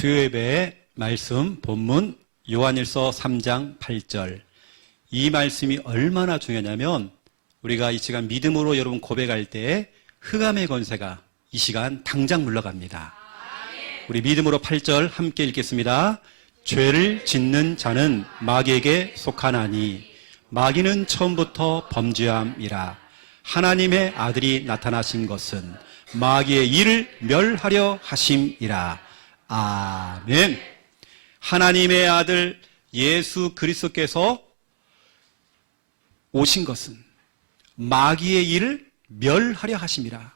수요예배의 말씀 본문 요한일서 3장 8절. 이 말씀이 얼마나 중요하냐면 우리가 이 시간 믿음으로 여러분 고백할 때에 흑암의 권세가 이 시간 당장 물러갑니다. 우리 믿음으로 8절 함께 읽겠습니다. 죄를 짓는 자는 마귀에게 속하나니 마귀는 처음부터 범죄함이라. 하나님의 아들이 나타나신 것은 마귀의 일을 멸하려 하심이라. 아멘. 하나님의 아들 예수 그리스도께서 오신 것은 마귀의 일을 멸하려 하심이라.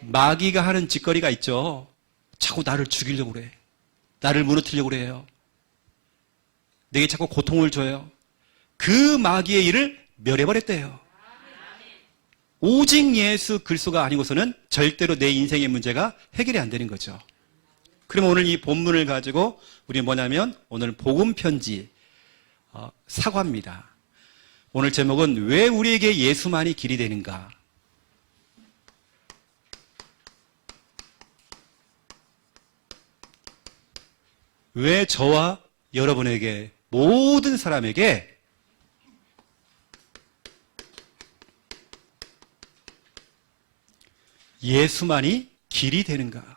마귀가 하는 짓거리가 있죠. 자꾸 나를 죽이려고 그래. 나를 무너뜨리려고 그래요. 내게 자꾸 고통을 줘요. 그 마귀의 일을 멸해버렸대요. 오직 예수 그리스도가 아니고서는 절대로 내 인생의 문제가 해결이 안 되는 거죠. 그럼 오늘 이 본문을 가지고 우리는 뭐냐면 오늘 복음 편지 사과입니다. 오늘 제목은 왜 우리에게 예수만이 길이 되는가? 왜 저와 여러분에게 모든 사람에게 예수만이 길이 되는가?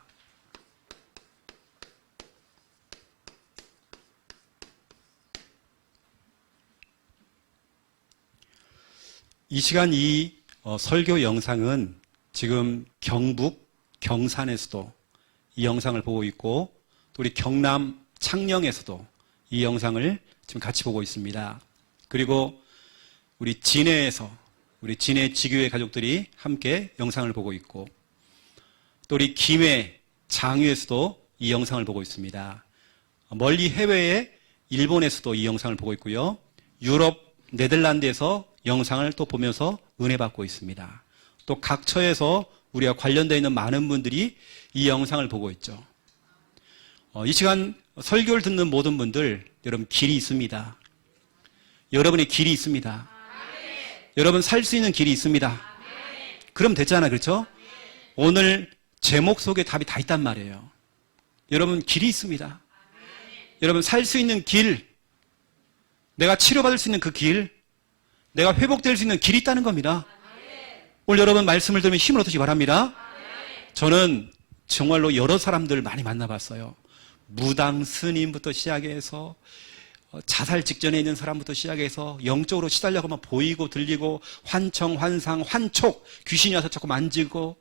이 시간 이 설교 영상은 지금 경북 경산에서도 이 영상을 보고 있고 또 우리 경남 창녕에서도 이 영상을 지금 같이 보고 있습니다. 그리고 우리 진해에서 우리 진해 지교회 가족들이 함께 영상을 보고 있고 또 우리 김해 장유에서도 이 영상을 보고 있습니다. 멀리 해외에 일본에서도 이 영상을 보고 있고요. 유럽 네덜란드에서 영상을 또 보면서 은혜 받고 있습니다. 또 각 처에서 우리가 관련되어 있는 많은 분들이 이 영상을 보고 있죠. 이 시간 설교를 듣는 모든 분들 여러분 길이 있습니다. 여러분의 길이 있습니다. 여러분 살 수 있는 길이 있습니다. 그럼 됐잖아요. 그렇죠? 오늘 제목 속에 답이 다 있단 말이에요. 여러분 길이 있습니다. 여러분 살 수 있는 길, 내가 치료받을 수 있는 그 길, 내가 회복될 수 있는 길이 있다는 겁니다. 오늘 여러분 말씀을 들으면 힘을 얻으시기 바랍니다. 저는 정말로 여러 사람들을 많이 만나봤어요. 무당 스님부터 시작해서 자살 직전에 있는 사람부터 시작해서 영적으로 시달려고만 보이고 들리고 환청, 환상, 환촉, 귀신이 와서 자꾸 만지고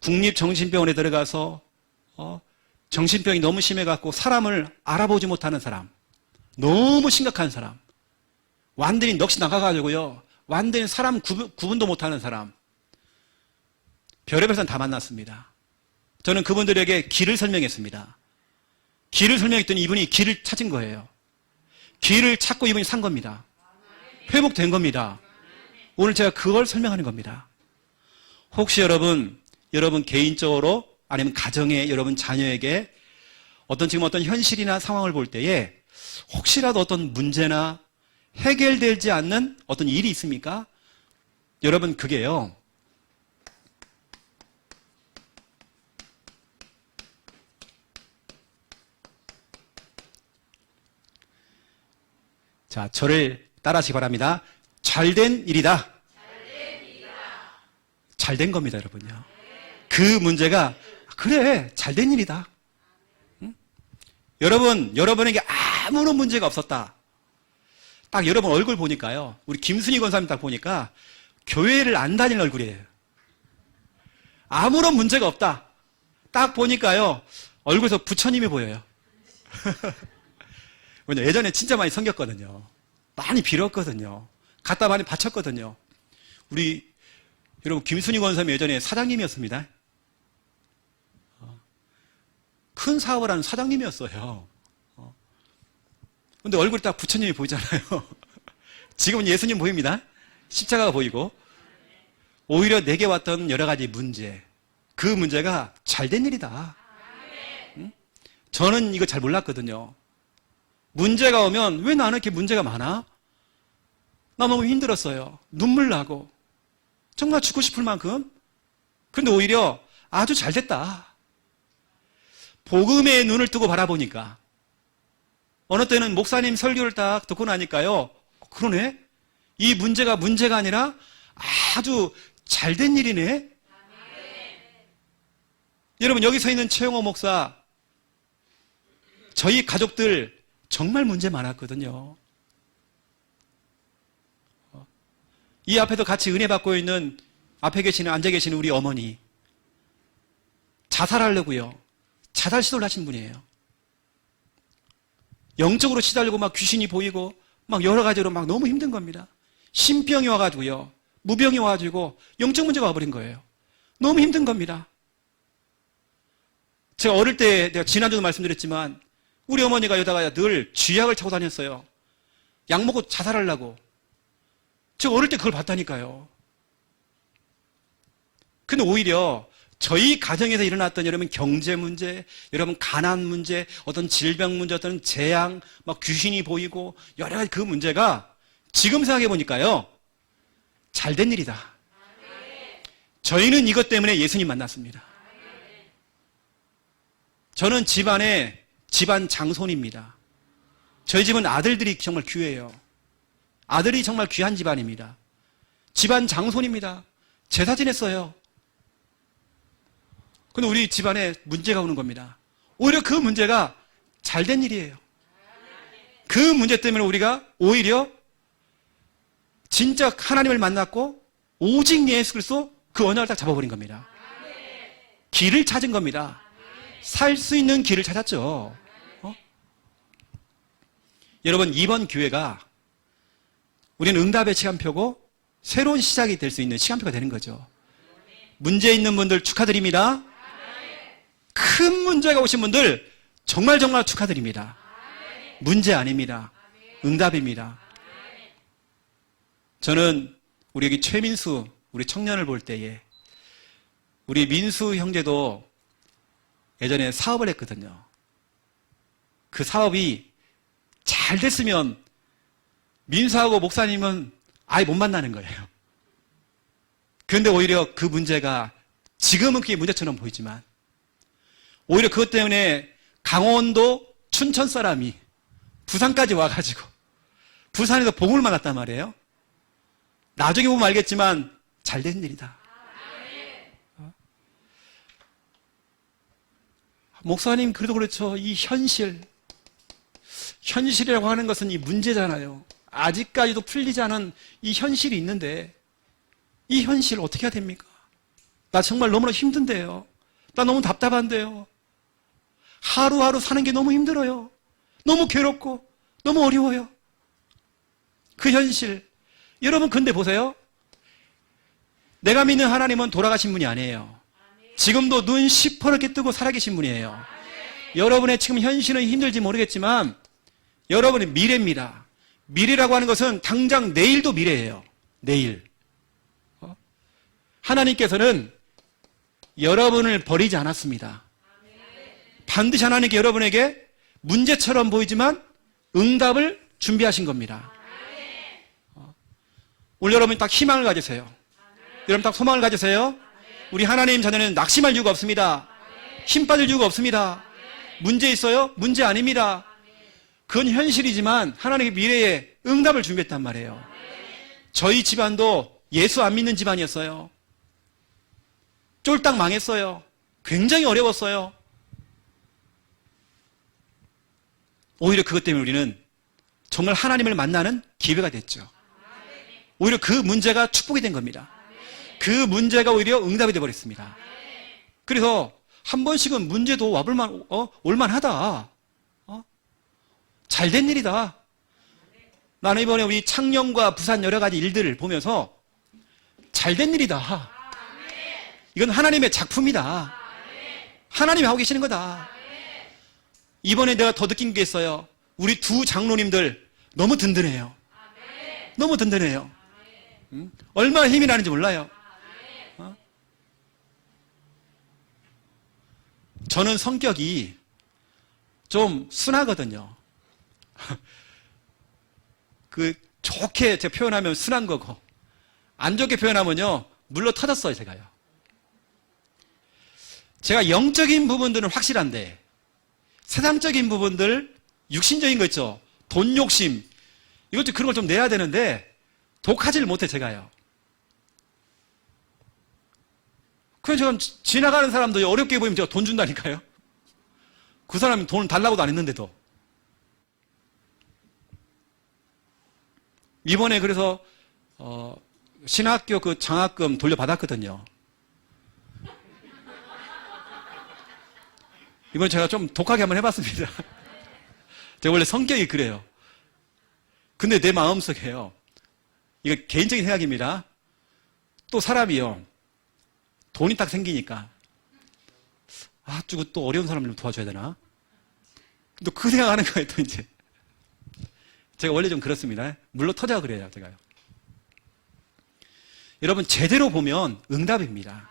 국립정신병원에 들어가서 정신병이 너무 심해갖고 사람을 알아보지 못하는 사람, 너무 심각한 사람, 완전히 넋이 나가가지고요, 완전히 사람 구분도 못하는 사람, 별의별 사람 다 만났습니다. 저는 그분들에게 길을 설명했습니다. 길을 설명했더니 이분이 길을 찾은 거예요. 길을 찾고 이분이 산 겁니다. 회복된 겁니다. 오늘 제가 그걸 설명하는 겁니다. 혹시 여러분 개인적으로 아니면 가정에 여러분 자녀에게 지금 어떤 현실이나 상황을 볼 때에 혹시라도 어떤 문제나 해결되지 않는 어떤 일이 있습니까? 여러분 그게요, 자, 저를 따라하시기 바랍니다. 잘된 일이다. 잘된 겁니다, 여러분요. 그 문제가 그래, 잘된 일이다. 응? 여러분에게 아무런 문제가 없었다. 딱 여러분 얼굴 보니까요, 우리 김순희 권사님 딱 보니까 교회를 안 다니는 얼굴이에요. 아무런 문제가 없다. 딱 보니까요, 얼굴에서 부처님이 보여요. 예전에 진짜 많이 섬겼거든요. 많이 빌었거든요. 갖다 많이 바쳤거든요. 우리 여러분 김순희 권사님 예전에 사장님이었습니다. 큰 사업을 하는 사장님이었어요. 근데 얼굴이 딱 부처님이 보이잖아요. 지금은 예수님 보입니다. 십자가가 보이고 오히려 내게 왔던 여러 가지 문제, 그 문제가 잘된 일이다. 응? 저는 이거 잘 몰랐거든요. 문제가 오면 왜 나는 이렇게 문제가 많아? 나 너무 힘들었어요. 눈물 나고 정말 죽고 싶을 만큼. 그런데 오히려 아주 잘 됐다. 복음의 눈을 뜨고 바라보니까 어느 때는 목사님 설교를 딱 듣고 나니까요. 그러네. 이 문제가 문제가 아니라 아주 잘된 일이네. 여러분 여기 서 있는 최영호 목사 저희 가족들 정말 문제 많았거든요. 이 앞에도 같이 은혜 받고 있는 앞에 계시는 앉아 계시는 우리 어머니 자살하려고요. 자살 시도를 하신 분이에요. 영적으로 시달리고 막 귀신이 보이고 막 여러 가지로 막 너무 힘든 겁니다. 신병이 와가지고요. 무병이 와가지고 영적 문제가 와버린 거예요. 너무 힘든 겁니다. 제가 어릴 때 내가 지난주도 말씀드렸지만 우리 어머니가 여다가 늘 쥐약을 차고 다녔어요. 약 먹고 자살하려고. 제가 어릴 때 그걸 봤다니까요. 근데 오히려 저희 가정에서 일어났던 여러분 경제 문제, 여러분 가난 문제, 어떤 질병 문제, 어떤 재앙, 막 귀신이 보이고 여러 가지 그 문제가 지금 생각해 보니까요. 잘된 일이다. 저희는 이것 때문에 예수님 만났습니다. 저는 집안 장손입니다. 저희 집은 아들들이 정말 귀해요. 아들이 정말 귀한 집안입니다. 집안 장손입니다. 제사 지냈어요. 근데 우리 집안에 문제가 오는 겁니다. 오히려 그 문제가 잘된 일이에요. 그 문제 때문에 우리가 오히려 진짜 하나님을 만났고 오직 예수 그리스도 그 언약을 딱 잡아버린 겁니다. 길을 찾은 겁니다. 살 수 있는 길을 찾았죠. 여러분 이번 기회가 우리는 응답의 시간표고 새로운 시작이 될 수 있는 시간표가 되는 거죠. 문제 있는 분들 축하드립니다. 큰 문제가 오신 분들 정말 축하드립니다. 문제 아닙니다. 응답입니다. 저는 우리 여기 최민수 우리 청년을 볼 때에 우리 민수 형제도 예전에 사업을 했거든요. 그 사업이 잘 됐으면 민수하고 목사님은 아예 못 만나는 거예요. 그런데 오히려 그 문제가 지금은 그게 문제처럼 보이지만 오히려 그것 때문에 강원도 춘천 사람이 부산까지 와가지고 부산에서 복음을 만났단 말이에요. 나중에 보면 알겠지만 잘된 일이다. 목사님 그래도 그렇죠. 이 현실이라고 하는 것은 이 문제잖아요. 아직까지도 풀리지 않은 이 현실이 있는데 이 현실 어떻게 해야 됩니까? 나 정말 너무나 힘든데요. 나 너무 답답한데요. 하루하루 사는 게 너무 힘들어요. 너무 괴롭고 너무 어려워요. 그 현실. 여러분 근데 보세요. 내가 믿는 하나님은 돌아가신 분이 아니에요. 지금도 눈 시퍼렇게 뜨고 살아계신 분이에요. 여러분의 지금 현실은 힘들지 모르겠지만 여러분의 미래입니다. 미래라고 하는 것은 당장 내일도 미래예요. 내일. 하나님께서는 여러분을 버리지 않았습니다. 반드시 하나님께 여러분에게 문제처럼 보이지만 응답을 준비하신 겁니다. 오늘 여러분 딱 희망을 가지세요. 여러분 딱 소망을 가지세요. 우리 하나님 자녀는 낙심할 이유가 없습니다. 힘 빠질 이유가 없습니다. 문제 있어요? 문제 아닙니다. 그건 현실이지만 하나님의 미래에 응답을 준비했단 말이에요. 저희 집안도 예수 안 믿는 집안이었어요. 쫄딱 망했어요. 굉장히 어려웠어요. 오히려 그것 때문에 우리는 정말 하나님을 만나는 기회가 됐죠. 오히려 그 문제가 축복이 된 겁니다. 그 문제가 오히려 응답이 되어버렸습니다. 그래서 한 번씩은 문제도 와볼만, 올만하다. 잘된 일이다. 나는 이번에 우리 창녕과 부산 여러 가지 일들을 보면서 잘된 일이다. 이건 하나님의 작품이다. 하나님이 하고 계시는 거다. 이번에 내가 더 느낀 게 있어요. 우리 두 장로님들 너무 든든해요. 너무 든든해요. 얼마나 힘이 나는지 몰라요. 저는 성격이 좀 순하거든요. 좋게 제가 표현하면 순한 거고, 안 좋게 표현하면요, 물러 터졌어요, 제가요. 제가 영적인 부분들은 확실한데, 세상적인 부분들, 육신적인 거 있죠. 돈 욕심. 이것 좀 그런 걸 좀 내야 되는데 독하지를 못해 제가요. 그냥 제가 지나가는 사람도 어렵게 보이면 제가 돈 준다니까요. 그 사람이 돈을 달라고도 안 했는데도. 이번에 그래서 신학교 그 장학금 돌려받았거든요. 이번에 제가 좀 독하게 한번 해봤습니다. 제가 원래 성격이 그래요. 근데 내 마음속에요. 이거 개인적인 생각입니다. 또 사람이요. 돈이 딱 생기니까 또 어려운 사람을 좀 도와줘야 되나? 또 그 생각하는 거예요. 또 이제 제가 원래 좀 그렇습니다. 물로 터져 그래요. 제가요. 여러분 제대로 보면 응답입니다.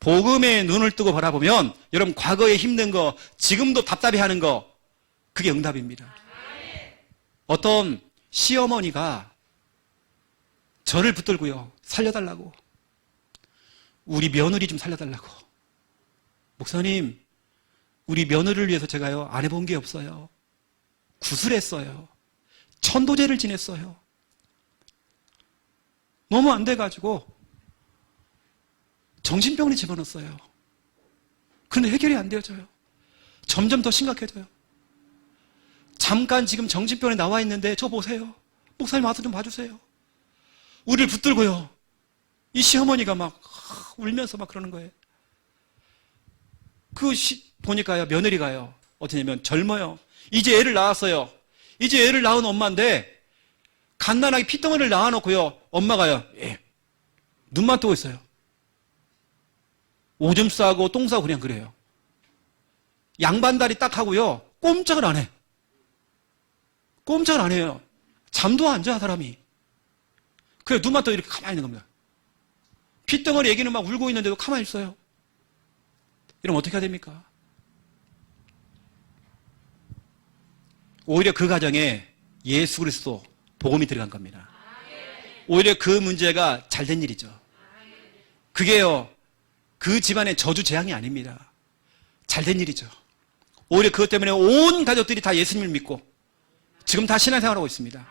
복음에 눈을 뜨고 바라보면 여러분 과거에 힘든 거 지금도 답답해하는 거 그게 응답입니다. 어떤 시어머니가 저를 붙들고요. 살려달라고. 우리 며느리 좀 살려달라고. 목사님, 우리 며느리를 위해서 제가요, 안 해본 게 없어요. 구슬했어요. 천도제를 지냈어요. 너무 안 돼가지고 정신병원에 집어넣었어요. 그런데 해결이 안 되어져요. 점점 더 심각해져요. 잠깐 지금 정신병원에 나와 있는데 저 보세요. 목사님 와서 좀 봐주세요. 우리를 붙들고요. 이 시어머니가 막 울면서 막 그러는 거예요. 보니까요, 며느리가요. 어떠냐면 젊어요. 이제 애를 낳았어요. 이제 애를 낳은 엄마인데 갓난아기 핏덩어리를 낳아놓고요. 엄마가요. 눈만 뜨고 있어요. 오줌 싸고 똥 싸고 그냥 그래요. 양반다리 딱 하고요. 꼼짝을 안 해. 꼼짝을 안 해요. 잠도 안 자, 사람이. 그래, 눈만 떠 이렇게 가만히 있는 겁니다. 핏덩어리 애기는 막 울고 있는데도 가만히 있어요. 이러면 어떻게 해야 됩니까? 오히려 그 가정에 예수 그리스도 복음이 들어간 겁니다. 오히려 그 문제가 잘된 일이죠. 그게요, 그 집안의 저주 재앙이 아닙니다. 잘된 일이죠. 오히려 그것 때문에 온 가족들이 다 예수님을 믿고 지금 다 신앙생활하고 있습니다.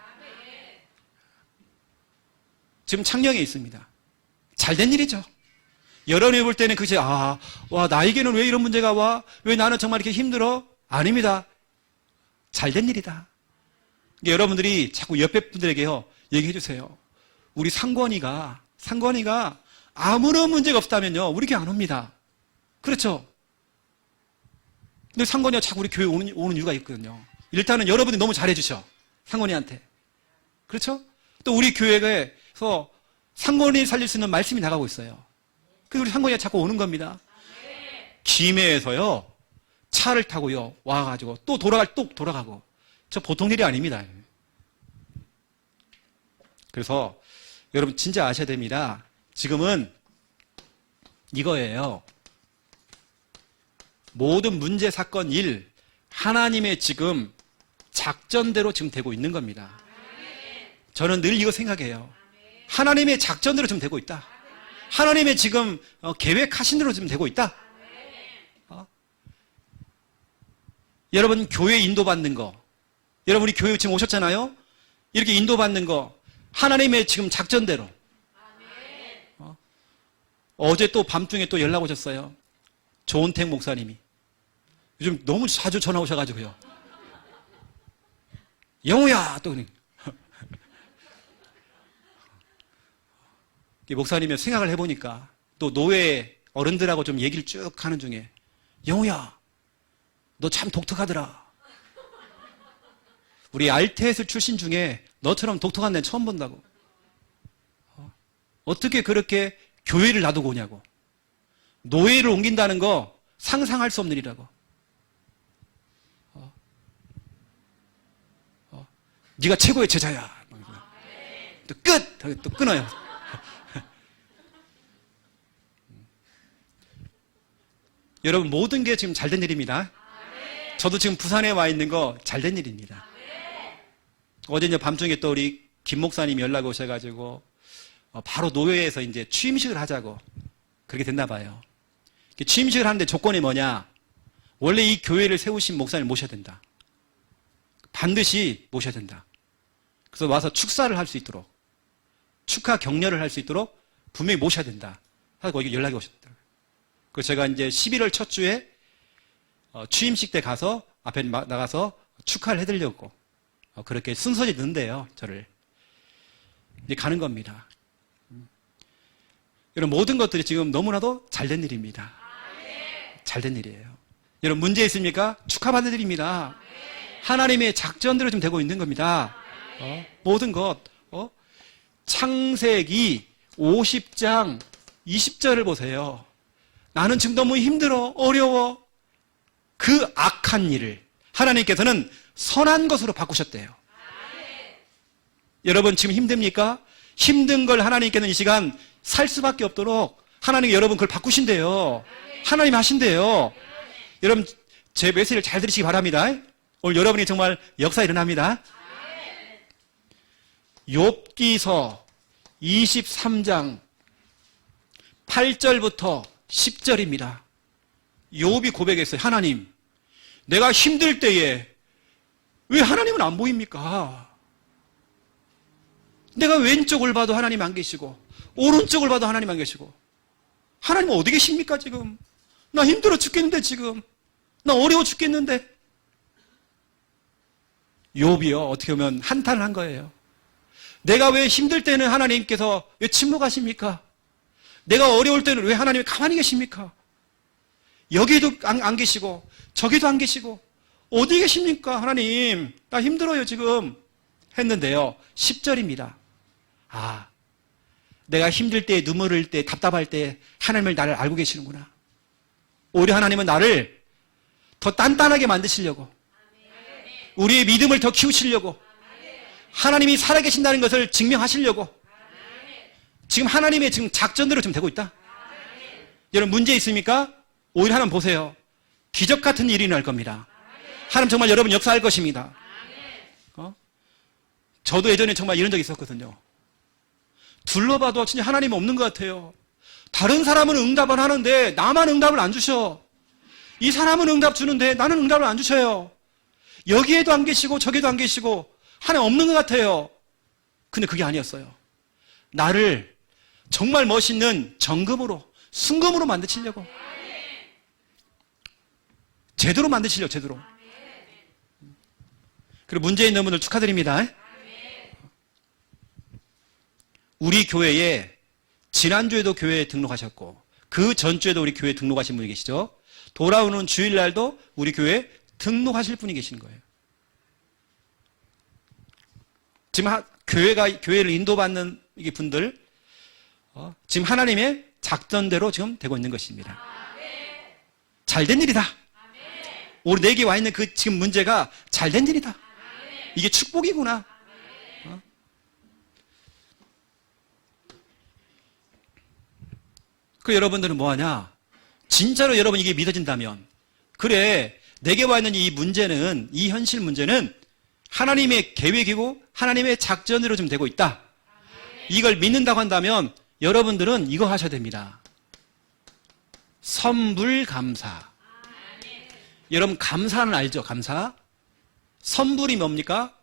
지금 창녕에 있습니다. 잘된 일이죠. 여러분이 볼 때는 그게 와, 나에게는 왜 이런 문제가 와? 왜 나는 정말 이렇게 힘들어? 아닙니다. 잘된 일이다. 여러분들이 자꾸 옆에 분들에게요, 얘기해 주세요. 우리 상권이가 아무런 문제가 없다면요, 우리 교회 안 옵니다. 그렇죠? 근데 상권이가 자꾸 우리 교회 오는 이유가 있거든요. 일단은 여러분이 너무 잘해 주셔. 상권이한테. 그렇죠? 또 우리 교회에서 상권이 살릴 수 있는 말씀이 나가고 있어요. 그래서 우리 상권이가 자꾸 오는 겁니다. 김해에서요, 차를 타고요, 와가지고 또 돌아가고. 저 보통 일이 아닙니다. 그래서 여러분 진짜 아셔야 됩니다. 지금은 이거예요. 모든 문제, 사건, 일, 하나님의 지금 작전대로 지금 되고 있는 겁니다. 저는 늘 이거 생각해요. 하나님의 작전대로 지금 되고 있다. 하나님의 지금 계획하신 대로 지금 되고 있다. 여러분 교회 인도받는 거, 여러분 우리 교회 지금 오셨잖아요. 이렇게 인도받는 거 하나님의 지금 작전대로. 어제 또 밤중에 또 연락 오셨어요. 조은택 목사님이. 요즘 너무 자주 전화 오셔가지고요. 영우야! 또 목사님이 생각을 해보니까 또 노예 어른들하고 좀 얘기를 쭉 하는 중에 영우야, 너 참 독특하더라. 우리 알테스 출신 중에 너처럼 독특한 데는 처음 본다고. 어떻게 그렇게 교회를 놔두고 오냐고. 노예를 옮긴다는 거 상상할 수 없는 일이라고. 네가 최고의 제자야. 또 끝! 또 끊어요. 여러분 모든 게 지금 잘된 일입니다. 저도 지금 부산에 와 있는 거 잘된 일입니다. 어제 이제 밤중에 또 우리 김 목사님이 연락이 오셔가지고 바로 노예에서 이제 취임식을 하자고 그렇게 됐나 봐요. 취임식을 하는데 조건이 뭐냐? 원래 이 교회를 세우신 목사님을 모셔야 된다. 반드시 모셔야 된다. 그래서 와서 축사를 할 수 있도록, 축하 격려를 할 수 있도록 분명히 모셔야 된다 하고 거기 연락이 오셨더라고요. 그래서 제가 이제 11월 첫 주에 취임식 때 가서 앞에 나가서 축하를 해드리려고 그렇게 순서지 넣는데요, 저를. 이제 가는 겁니다. 여러분, 모든 것들이 지금 너무나도 잘된 일입니다. 잘된 일이에요. 여러분, 문제 있습니까? 축하받는 일입니다. 하나님의 작전대로 좀 되고 있는 겁니다. 모든 것. 창세기 50장 20절을 보세요. 나는 지금 너무 힘들어, 어려워. 그 악한 일을 하나님께서는 선한 것으로 바꾸셨대요. 여러분, 지금 힘듭니까? 힘든 걸 하나님께는 이 시간 살 수밖에 없도록 하나님이 여러분 그걸 바꾸신대요. 하나님 하신대요. 여러분, 제 메시지를 잘 들으시기 바랍니다. 오늘 여러분이 정말 역사 일어납니다. 욥기서 23장 8절부터 10절입니다. 욥이 고백했어요. 하나님, 내가 힘들 때에 왜 하나님은 안 보입니까? 내가 왼쪽을 봐도 하나님 안 계시고 오른쪽을 봐도 하나님 안 계시고, 하나님 어디 계십니까 지금? 나 힘들어 죽겠는데 지금. 나 어려워 죽겠는데. 욥이요, 어떻게 보면 한탄을 한 거예요. 내가 왜 힘들 때는 하나님께서 왜 침묵하십니까? 내가 어려울 때는 왜 하나님이 가만히 계십니까? 여기도 안 계시고 저기도 안 계시고 어디 계십니까 하나님? 나 힘들어요 지금 했는데요, 10절입니다. 아, 내가 힘들 때, 눈물 흘릴 때, 답답할 때 하나님을 나를 알고 계시는구나. 오히려 하나님은 나를 더 단단하게 만드시려고, 우리의 믿음을 더 키우시려고, 하나님이 살아계신다는 것을 증명하시려고 지금 하나님의 지금 작전대로 지금 되고 있다. 여러분, 문제 있습니까? 오히려 하나님 보세요. 기적 같은 일이 날 겁니다. 하나님 정말 여러분 역사할 것입니다. 저도 예전에 정말 이런 적이 있었거든요. 둘러봐도 진짜 하나님이 없는 것 같아요. 다른 사람은 응답을 하는데 나만 응답을 안 주셔. 이 사람은 응답 주는데 나는 응답을 안 주셔요. 여기에도 안 계시고 저기도 안 계시고 하나님 없는 것 같아요. 근데 그게 아니었어요. 나를 정말 멋있는 정금으로, 순금으로 만드시려고, 제대로 만드시려고, 제대로. 그리고 문제 있는 분들 축하드립니다. 우리 교회에 지난주에도 교회에 등록하셨고 그 전주에도 우리 교회에 등록하신 분이 계시죠. 돌아오는 주일날도 우리 교회에 등록하실 분이 계시는 거예요. 지금 교회를 인도받는 이 분들, 지금 하나님의 작전대로 지금 되고 있는 것입니다. 잘된 일이다. 우리 내게 와 있는 그 지금 문제가 잘된 일이다. 이게 축복이구나. 그 여러분들은 뭐하냐? 진짜로 여러분 이게 믿어진다면, 그래, 내게 와 있는 이 문제는, 이 현실 문제는 하나님의 계획이고 하나님의 작전으로 좀 되고 있다. 이걸 믿는다고 한다면 여러분들은 이거 하셔야 됩니다. 선불감사. 여러분, 감사는 알죠? 감사. 선불이 뭡니까?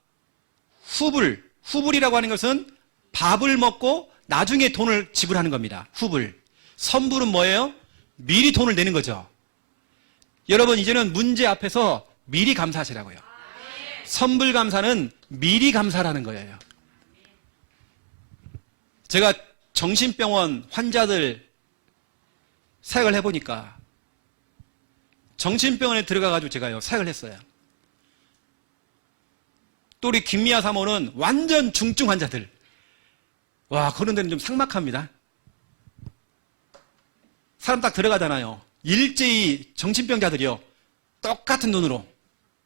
후불. 후불이라고 하는 것은 밥을 먹고 나중에 돈을 지불하는 겁니다. 후불. 선불은 뭐예요? 미리 돈을 내는 거죠. 여러분, 이제는 문제 앞에서 미리 감사하시라고요. 선불감사는 미리 감사라는 거예요. 제가 정신병원 환자들 사역을 해보니까 정신병원에 들어가가지고 제가요 사역을 했어요. 또 우리 김미아 사모는 완전 중증 환자들, 와, 그런 데는 좀 삭막합니다. 사람 딱 들어가잖아요. 일제히 정신병자들이요 똑같은 눈으로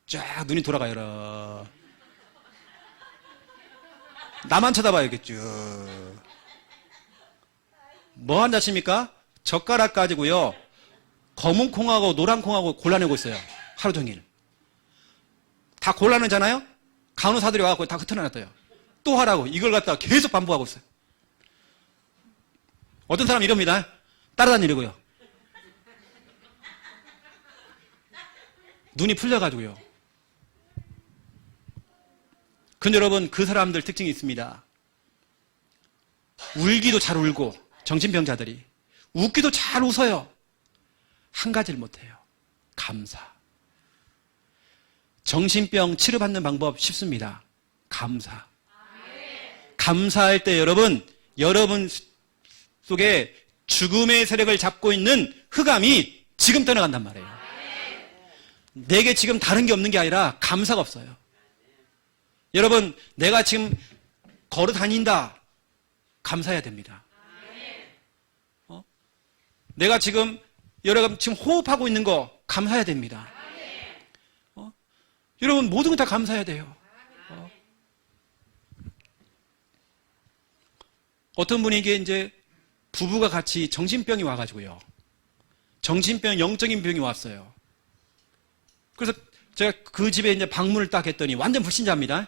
쫙 눈이 돌아가요. 나만 쳐다봐야겠죠. 뭐 한다십니까? 젓가락 가지고요 검은 콩하고 노란 콩하고 골라내고 있어요. 하루 종일. 다 골라내잖아요. 간호사들이 와서 다 흩어놨어요. 또 하라고 이걸 갖다가 계속 반복하고 있어요. 어떤 사람은 이럽니다. 따라다니려고요. 눈이 풀려가지고요. 근데 여러분, 그 사람들 특징이 있습니다. 울기도 잘 울고, 정신병자들이. 웃기도 잘 웃어요. 한 가지를 못해요. 감사. 정신병 치료받는 방법 쉽습니다. 감사. 감사할 때 여러분 속에 죽음의 세력을 잡고 있는 흑암이 지금 떠나간단 말이에요. 내게 지금 다른 게 없는 게 아니라 감사가 없어요. 여러분, 내가 지금 걸어 다닌다. 감사해야 됩니다. 내가 지금 호흡하고 있는 거 감사해야 됩니다. 여러분, 모든 거 다 감사해야 돼요. 어떤 분에게 이제 부부가 같이 정신병이 와가지고요. 정신병, 영적인 병이 왔어요. 그래서 제가 그 집에 이제 방문을 딱 했더니 완전 불신자입니다.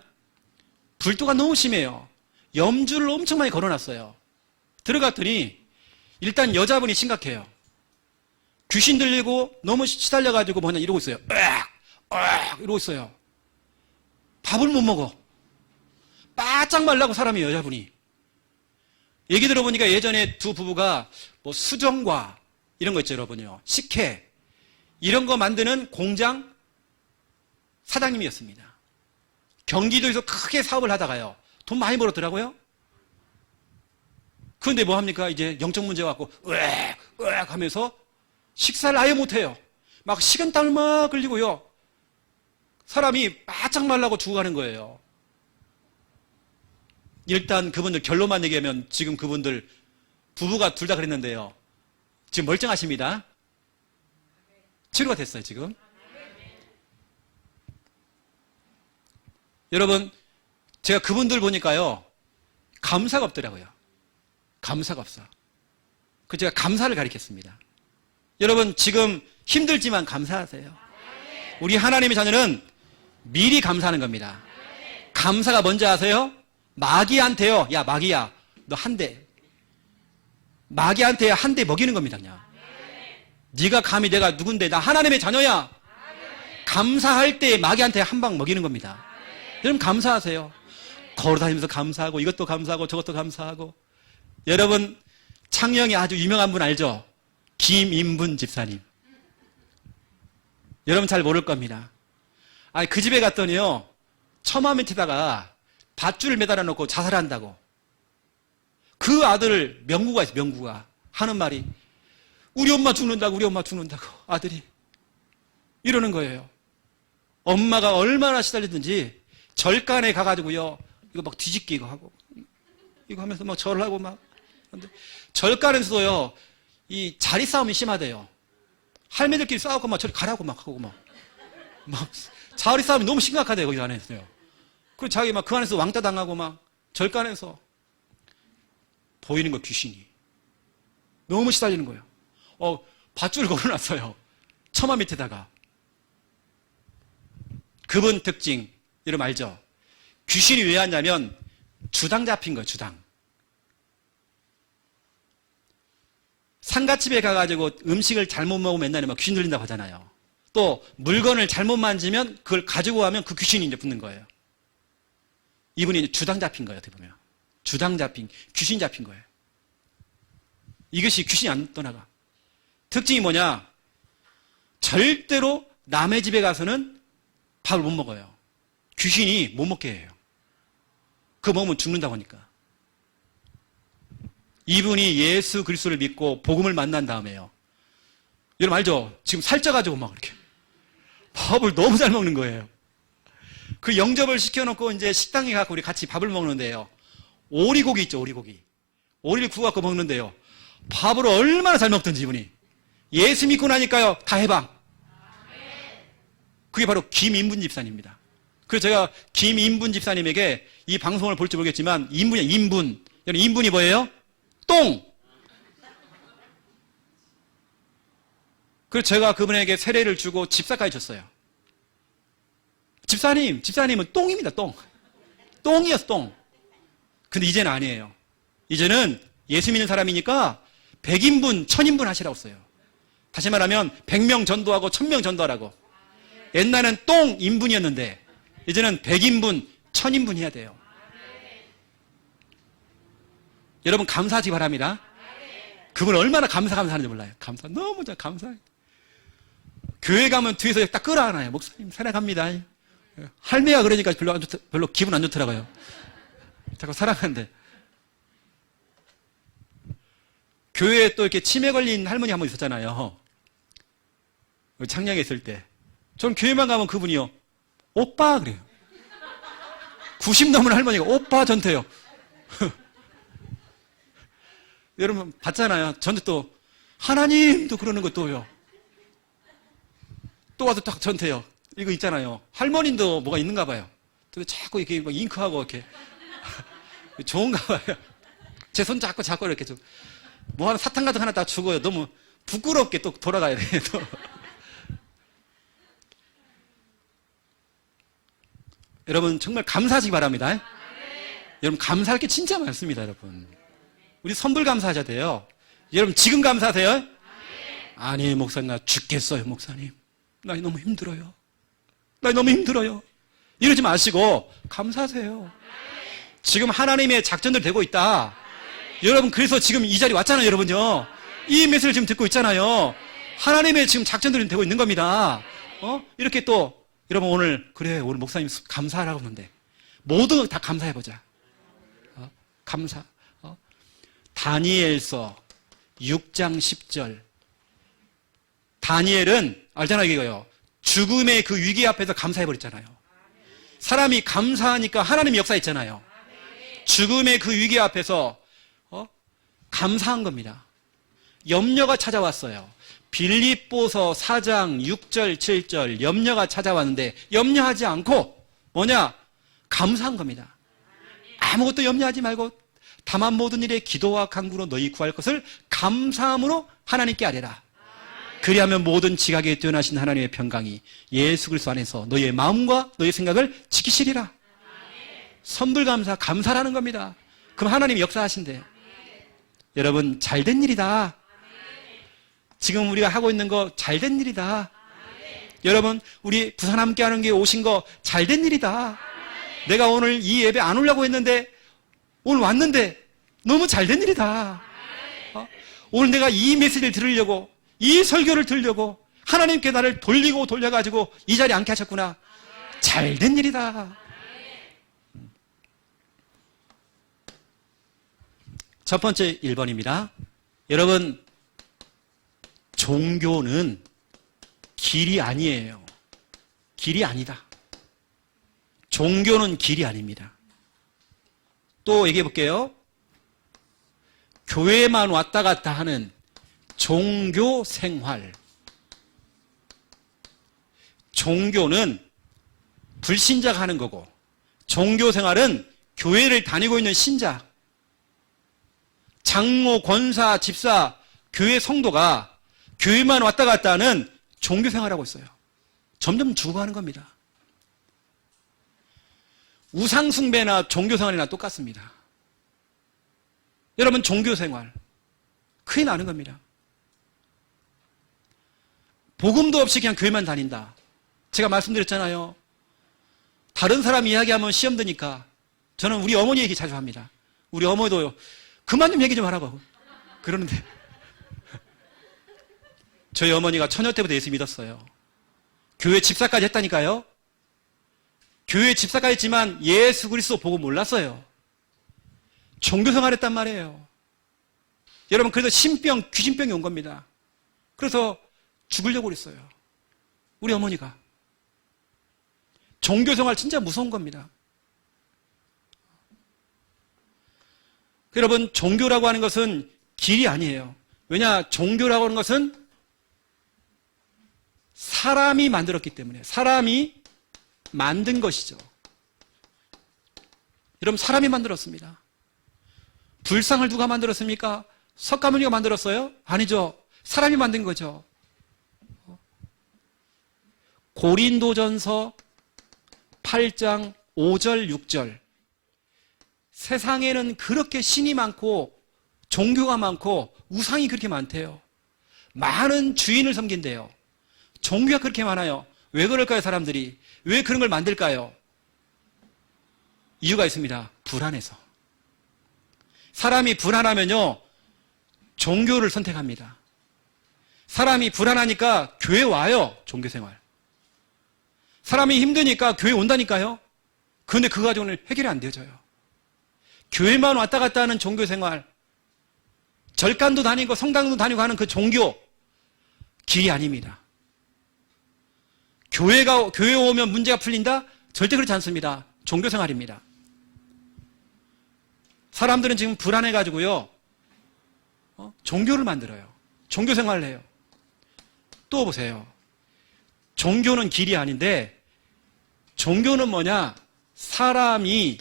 불도가 너무 심해요. 염주를 엄청 많이 걸어놨어요. 들어갔더니 일단 여자분이 심각해요. 귀신 들리고 너무 시달려가지고 뭐냐 이러고 있어요. 이러고 있어요. 밥을 못 먹어. 바짝 말라고 사람이 여자분이. 얘기 들어보니까 예전에 두 부부가 뭐 수정과 이런 거 있죠, 여러분요. 식혜 이런 거 만드는 공장 사장님이었습니다. 경기도에서 크게 사업을 하다가요. 돈 많이 벌었더라고요. 그런데 뭐 합니까? 이제 영적 문제 갖고 으악 하면서 식사를 아예 못해요. 막 식은땀 막 흘리고요. 사람이 바짝 말라고 죽어가는 거예요. 일단 그분들 결론만 얘기하면 지금 그분들 부부가 둘 다 그랬는데요. 지금 멀쩡하십니다. 치료가 됐어요, 지금. 여러분, 제가 그분들 보니까요. 감사가 없더라고요. 감사가 없어. 그래서 제가 감사를 가르쳤습니다. 여러분, 지금 힘들지만 감사하세요. 우리 하나님의 자녀는 미리 감사하는 겁니다. 감사가 뭔지 아세요? 마귀한테요. 야, 마귀야, 너 한 대. 마귀한테 한 대 먹이는 겁니다, 그냥. 네가 감히 내가 누군데, 나 하나님의 자녀야. 감사할 때 마귀한테 한 방 먹이는 겁니다. 여러분, 감사하세요. 걸어다니면서 감사하고, 이것도 감사하고, 저것도 감사하고. 여러분, 창녕에 아주 유명한 분 알죠? 김인분 집사님. 여러분 잘 모를 겁니다. 아니, 그 집에 갔더니요, 처마 밑에다가 밧줄을 매달아 놓고 자살한다고. 그 아들 명구가 있어요. 명구가 하는 말이 우리 엄마 죽는다고, 우리 엄마 죽는다고. 아들이 이러는 거예요. 엄마가 얼마나 시달리든지 절간에 가가지고요, 이거 막 뒤집기 이거 하고 이거 하면서 막 절을 하고 막. 근데 절간에서도요, 이 자리 싸움이 심하대요. 할매들끼리 싸우고 막 저리 가라고 막 하고 막 자리 싸움이 너무 심각하대요, 거기 안에서요. 그리고 자기 막 그 안에서 왕따 당하고 막 절간에서 보이는 거 귀신이 너무 시달리는 거예요. 밧줄 걸어놨어요. 처마 밑에다가. 그분 특징 여러분 알죠? 귀신이 왜 왔냐면 주당 잡힌 거예요. 주당. 상가집에 가가지고 음식을 잘못 먹으면 맨날 막 귀신 들린다고 하잖아요. 또 물건을 잘못 만지면 그걸 가지고 가면 그 귀신이 이제 붙는 거예요. 이분이 이제 주당 잡힌 거예요. 어떻게 보면 주당 잡힌, 귀신 잡힌 거예요. 이것이 귀신이 안 떠나가. 특징이 뭐냐? 절대로 남의 집에 가서는 밥을 못 먹어요. 귀신이 못 먹게 해요. 그거 먹으면 죽는다고 하니까. 이분이 예수 그리스도를 믿고 복음을 만난 다음에요. 여러분 알죠? 지금 살쪄가지고 막 이렇게 밥을 너무 잘 먹는 거예요. 그 영접을 시켜놓고 이제 식당에 가서 우리 같이 밥을 먹는데요. 오리고기 있죠, 오리고기. 오리를 구워갖고 먹는데요. 밥을 얼마나 잘 먹던지 이분이. 예수 믿고 나니까요, 다 해방. 그게 바로 김인분 집사님입니다. 그래서 제가 김인분 집사님에게 이 방송을 볼지 모르겠지만, 인분이야, 인분. 여러분, 인분이 뭐예요? 똥! 그래서 제가 그분에게 세례를 주고 집사까지 줬어요. 집사님은 똥입니다, 똥. 똥이었어, 똥. 근데 이제는 아니에요. 이제는 예수 믿는 사람이니까 100인분, 1000인분 하시라고 써요. 다시 말하면 100명 전도하고 1000명 전도하라고. 옛날엔 똥 인분이었는데 이제는 100인분, 1000인분 해야 돼요. 여러분 감사하시기 바랍니다. 그분 얼마나 감사하는지 몰라요. 너무 감사해요. 교회 가면 뒤에서 딱 끌어안아요. 목사님 사랑합니다. 할매가 그러니까 별로 기분 안 좋더라고요. 자꾸 사랑하는데. 교회에 또 이렇게 치매 걸린 할머니 한 분 있었잖아요. 창녕에 있을 때. 전 교회만 가면 그분이요. 오빠 그래요. 90 넘은 할머니가 오빠 전태요. 여러분 봤잖아요. 전태 또 하나님도 그러는 것도요. 또 와서 딱 전태요. 이거 있잖아요. 할머님도 뭐가 있는가 봐요. 근데 자꾸 이렇게 막 잉크하고 이렇게 좋은가 봐요. 제 손 자꾸 이렇게 좀 뭐 하나 사탕 같은 거 하나 딱 주고요. 너무 부끄럽게 또 돌아가야 돼. 또. 여러분 정말 감사하시기 바랍니다. 여러분 감사할 게 진짜 많습니다. 여러분 우리 선불 감사하셔야 돼요. 여러분 지금 감사하세요? 아니 목사님 나 죽겠어요. 목사님 나 너무 힘들어요. 나 너무 힘들어요. 이러지 마시고 감사하세요. 지금 하나님의 작전들 되고 있다. 여러분 그래서 지금 이 자리 왔잖아요. 여러분요 이 메시지를 지금 듣고 있잖아요. 하나님의 지금 작전들이 되고 있는 겁니다. 이렇게 또 여러분 오늘 그래 오늘 목사님 감사하라고 하는데 모두 다 감사해보자. 감사. 다니엘서 6장 10절. 다니엘은 알잖아요. 이거요. 죽음의 그 위기 앞에서 감사해버렸잖아요. 사람이 감사하니까 하나님이 역사했잖아요. 죽음의 그 위기 앞에서 감사한 겁니다. 염려가 찾아왔어요. 빌립보서 4장 6절 7절 염려가 찾아왔는데 염려하지 않고 뭐냐? 감사한 겁니다. 아무것도 염려하지 말고 다만 모든 일에 기도와 간구로 너희 구할 것을 감사함으로 하나님께 아뢰라. 그리하면 모든 지각에 뛰어나신 하나님의 평강이 예수 그리스도 안에서 너희의 마음과 너희의 생각을 지키시리라. 선불감사, 감사라는 겁니다. 그럼 하나님이 역사하신대요. 여러분 잘된 일이다. 지금 우리가 하고 있는 거 잘된 일이다. 여러분 우리 부산 함께하는 게 오신 거 잘된 일이다. 내가 오늘 이 예배 안 오려고 했는데 오늘 왔는데 너무 잘된 일이다. 오늘 내가 이 메시지를 들으려고 이 설교를 들으려고 하나님께 나를 돌리고 돌려가지고 이 자리에 앉게 하셨구나. 잘된 일이다. 첫 번째 1번입니다. 여러분 종교는 길이 아니에요. 길이 아니다. 종교는 길이 아닙니다. 또 얘기해 볼게요. 교회만 왔다 갔다 하는 종교 생활. 종교는 불신자가 하는 거고, 종교 생활은 교회를 다니고 있는 신자, 장로, 권사, 집사, 교회 성도가 교회만 왔다 갔다 하는 종교 생활하고 있어요. 점점 죽어가는 겁니다. 우상숭배나 종교생활이나 똑같습니다. 여러분 종교생활 큰일 나는 겁니다. 복음도 없이 그냥 교회만 다닌다. 제가 말씀드렸잖아요. 다른 사람 이야기하면 시험 드니까 저는 우리 어머니 얘기 자주 합니다. 우리 어머니도 그만 좀 얘기 좀 하라고 그러는데 저희 어머니가 처녀 때부터 예수 믿었어요. 교회 집사까지 했다니까요. 교회 집사까지 했지만 예수 그리스도 보고 몰랐어요. 종교생활 했단 말이에요. 여러분 그래서 신병, 귀신병이 온 겁니다. 그래서 죽으려고 그랬어요. 우리 어머니가. 종교생활 진짜 무서운 겁니다. 여러분 종교라고 하는 것은 길이 아니에요. 왜냐? 종교라고 하는 것은 사람이 만들었기 때문에 사람이 만든 것이죠. 여러분 사람이 만들었습니다. 불상을 누가 만들었습니까? 석가모니가 만들었어요? 아니죠. 사람이 만든 거죠. 고린도전서 8장 5절 6절. 세상에는 그렇게 신이 많고 종교가 많고 우상이 그렇게 많대요. 많은 주인을 섬긴대요. 종교가 그렇게 많아요. 왜 그럴까요, 사람들이? 왜 그런 걸 만들까요? 이유가 있습니다. 불안해서. 사람이 불안하면요, 종교를 선택합니다. 사람이 불안하니까 교회 와요, 종교생활. 사람이 힘드니까 교회 온다니까요. 그런데 그거 가지고는 해결이 안 되어져요. 교회만 왔다 갔다 하는 종교생활, 절간도 다니고 성당도 다니고 하는 그 종교, 길이 아닙니다. 교회에 오면 문제가 풀린다? 절대 그렇지 않습니다. 종교생활입니다. 사람들은 지금 불안해가지고요, 종교를 만들어요. 종교생활을 해요. 또 보세요. 종교는 길이 아닌데, 종교는 뭐냐? 사람이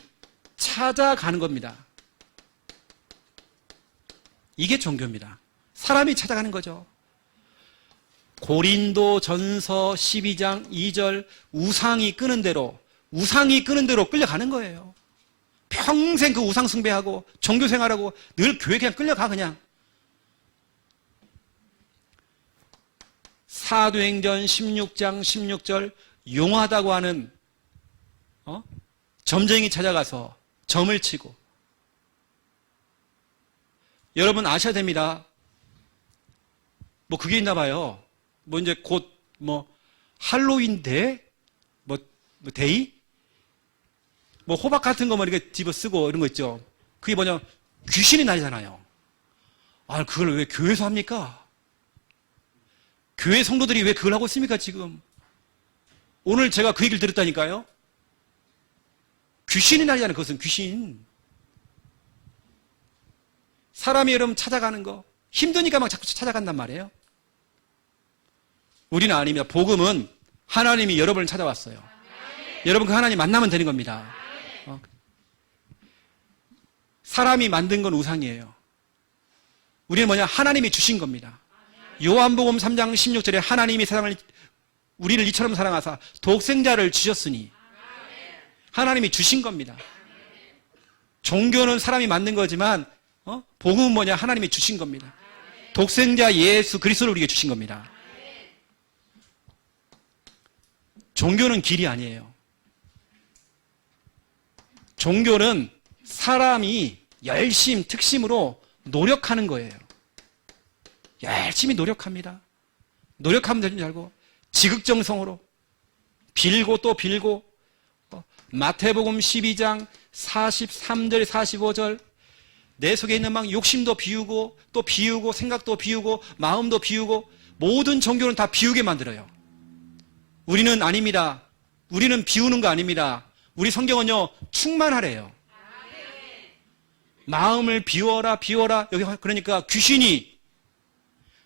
찾아가는 겁니다. 이게 종교입니다. 사람이 찾아가는 거죠. 고린도 전서 12장 2절, 우상이 끄는 대로 끌려가는 거예요. 평생 그 우상 숭배하고 종교 생활하고 늘 교회 그냥 끌려가. 그냥 사도행전 16장 16절, 용하다고 하는 점쟁이 찾아가서 점을 치고. 여러분 아셔야 됩니다. 뭐 그게 있나 봐요. 뭐 이제 곧 할로윈 데이, 데이, 호박 같은 거 이렇게 집어 쓰고 이런 거 있죠. 그게 뭐냐, 귀신이 날잖아요. 아, 그걸 왜 교회에서 합니까? 교회 성도들이 왜 그걸 하고 있습니까, 지금? 오늘 제가 그 얘기를 들었다니까요. 귀신이 날잖아요. 그것은 귀신. 사람이 여러분 찾아가는 거, 힘드니까 막 자꾸 찾아간단 말이에요. 우리는 아닙니다. 복음은 하나님이 여러분을 찾아왔어요. 여러분 그 하나님 만나면 되는 겁니다. 사람이 만든 건 우상이에요. 우리는 뭐냐? 하나님이 주신 겁니다. 요한복음 3장 16절에 하나님이 세상을, 우리를 이처럼 사랑하사 독생자를 주셨으니, 하나님이 주신 겁니다. 종교는 사람이 만든 거지만 복음은 뭐냐? 하나님이 주신 겁니다. 독생자 예수 그리스도를 우리에게 주신 겁니다. 종교는 길이 아니에요. 종교는 사람이 열심, 특심으로 노력하는 거예요. 열심히 노력합니다. 노력하면 되는 줄 알고 지극정성으로 빌고 또 빌고. 마태복음 12장 43절 45절, 내 속에 있는 막 욕심도 비우고 또 비우고 생각도 비우고 마음도 비우고. 모든 종교는 다 비우게 만들어요. 우리는 아닙니다. 우리는 비우는 거 아닙니다. 우리 성경은요, 충만하래요. 마음을 비워라 비워라. 여기 그러니까 귀신이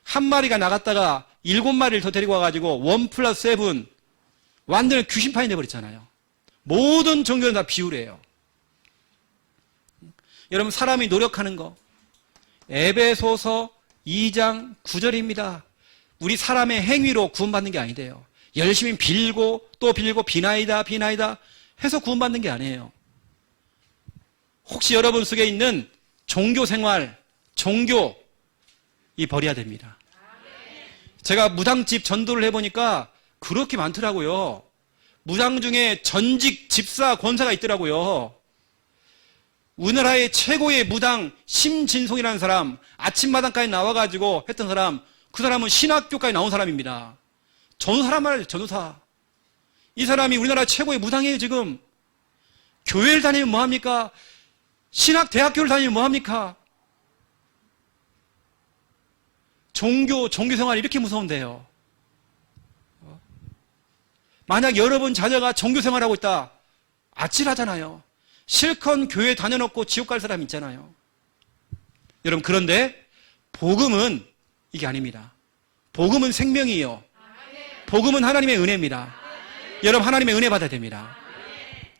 한 마리가 나갔다가 7마리를 더 데리고 와가지고 1+7 완전히 귀신파이 돼버렸잖아요. 모든 종교는 다 비우래요. 여러분 사람이 노력하는 거, 에베소서 2장 9절입니다. 우리 사람의 행위로 구원받는 게 아니래요. 열심히 빌고 또 빌고 비나이다 해서 구원받는 게 아니에요. 혹시 여러분 속에 있는 종교 생활, 종교 이 버려야 됩니다. 제가 무당집 전도를 해보니까 그렇게 많더라고요. 무당 중에 전직 집사 권사가 있더라고요. 우리나라의 최고의 무당 심진송이라는 사람, 아침마당까지 나와가지고 했던 사람, 그 사람은 신학교까지 나온 사람입니다. 전도사란 말이에요, 전도사. 이 사람이 우리나라 최고의 무당이에요, 지금. 교회를 다니면 뭐합니까? 신학대학교를 다니면 뭐합니까? 종교생활이 이렇게 무서운데요. 만약 여러분 자녀가 종교생활하고 있다, 아찔하잖아요. 실컷 교회 다녀놓고 지옥 갈 사람 있잖아요. 여러분, 그런데 복음은 이게 아닙니다. 복음은 생명이에요. 복음은 하나님의 은혜입니다. 여러분 하나님의 은혜 받아야 됩니다.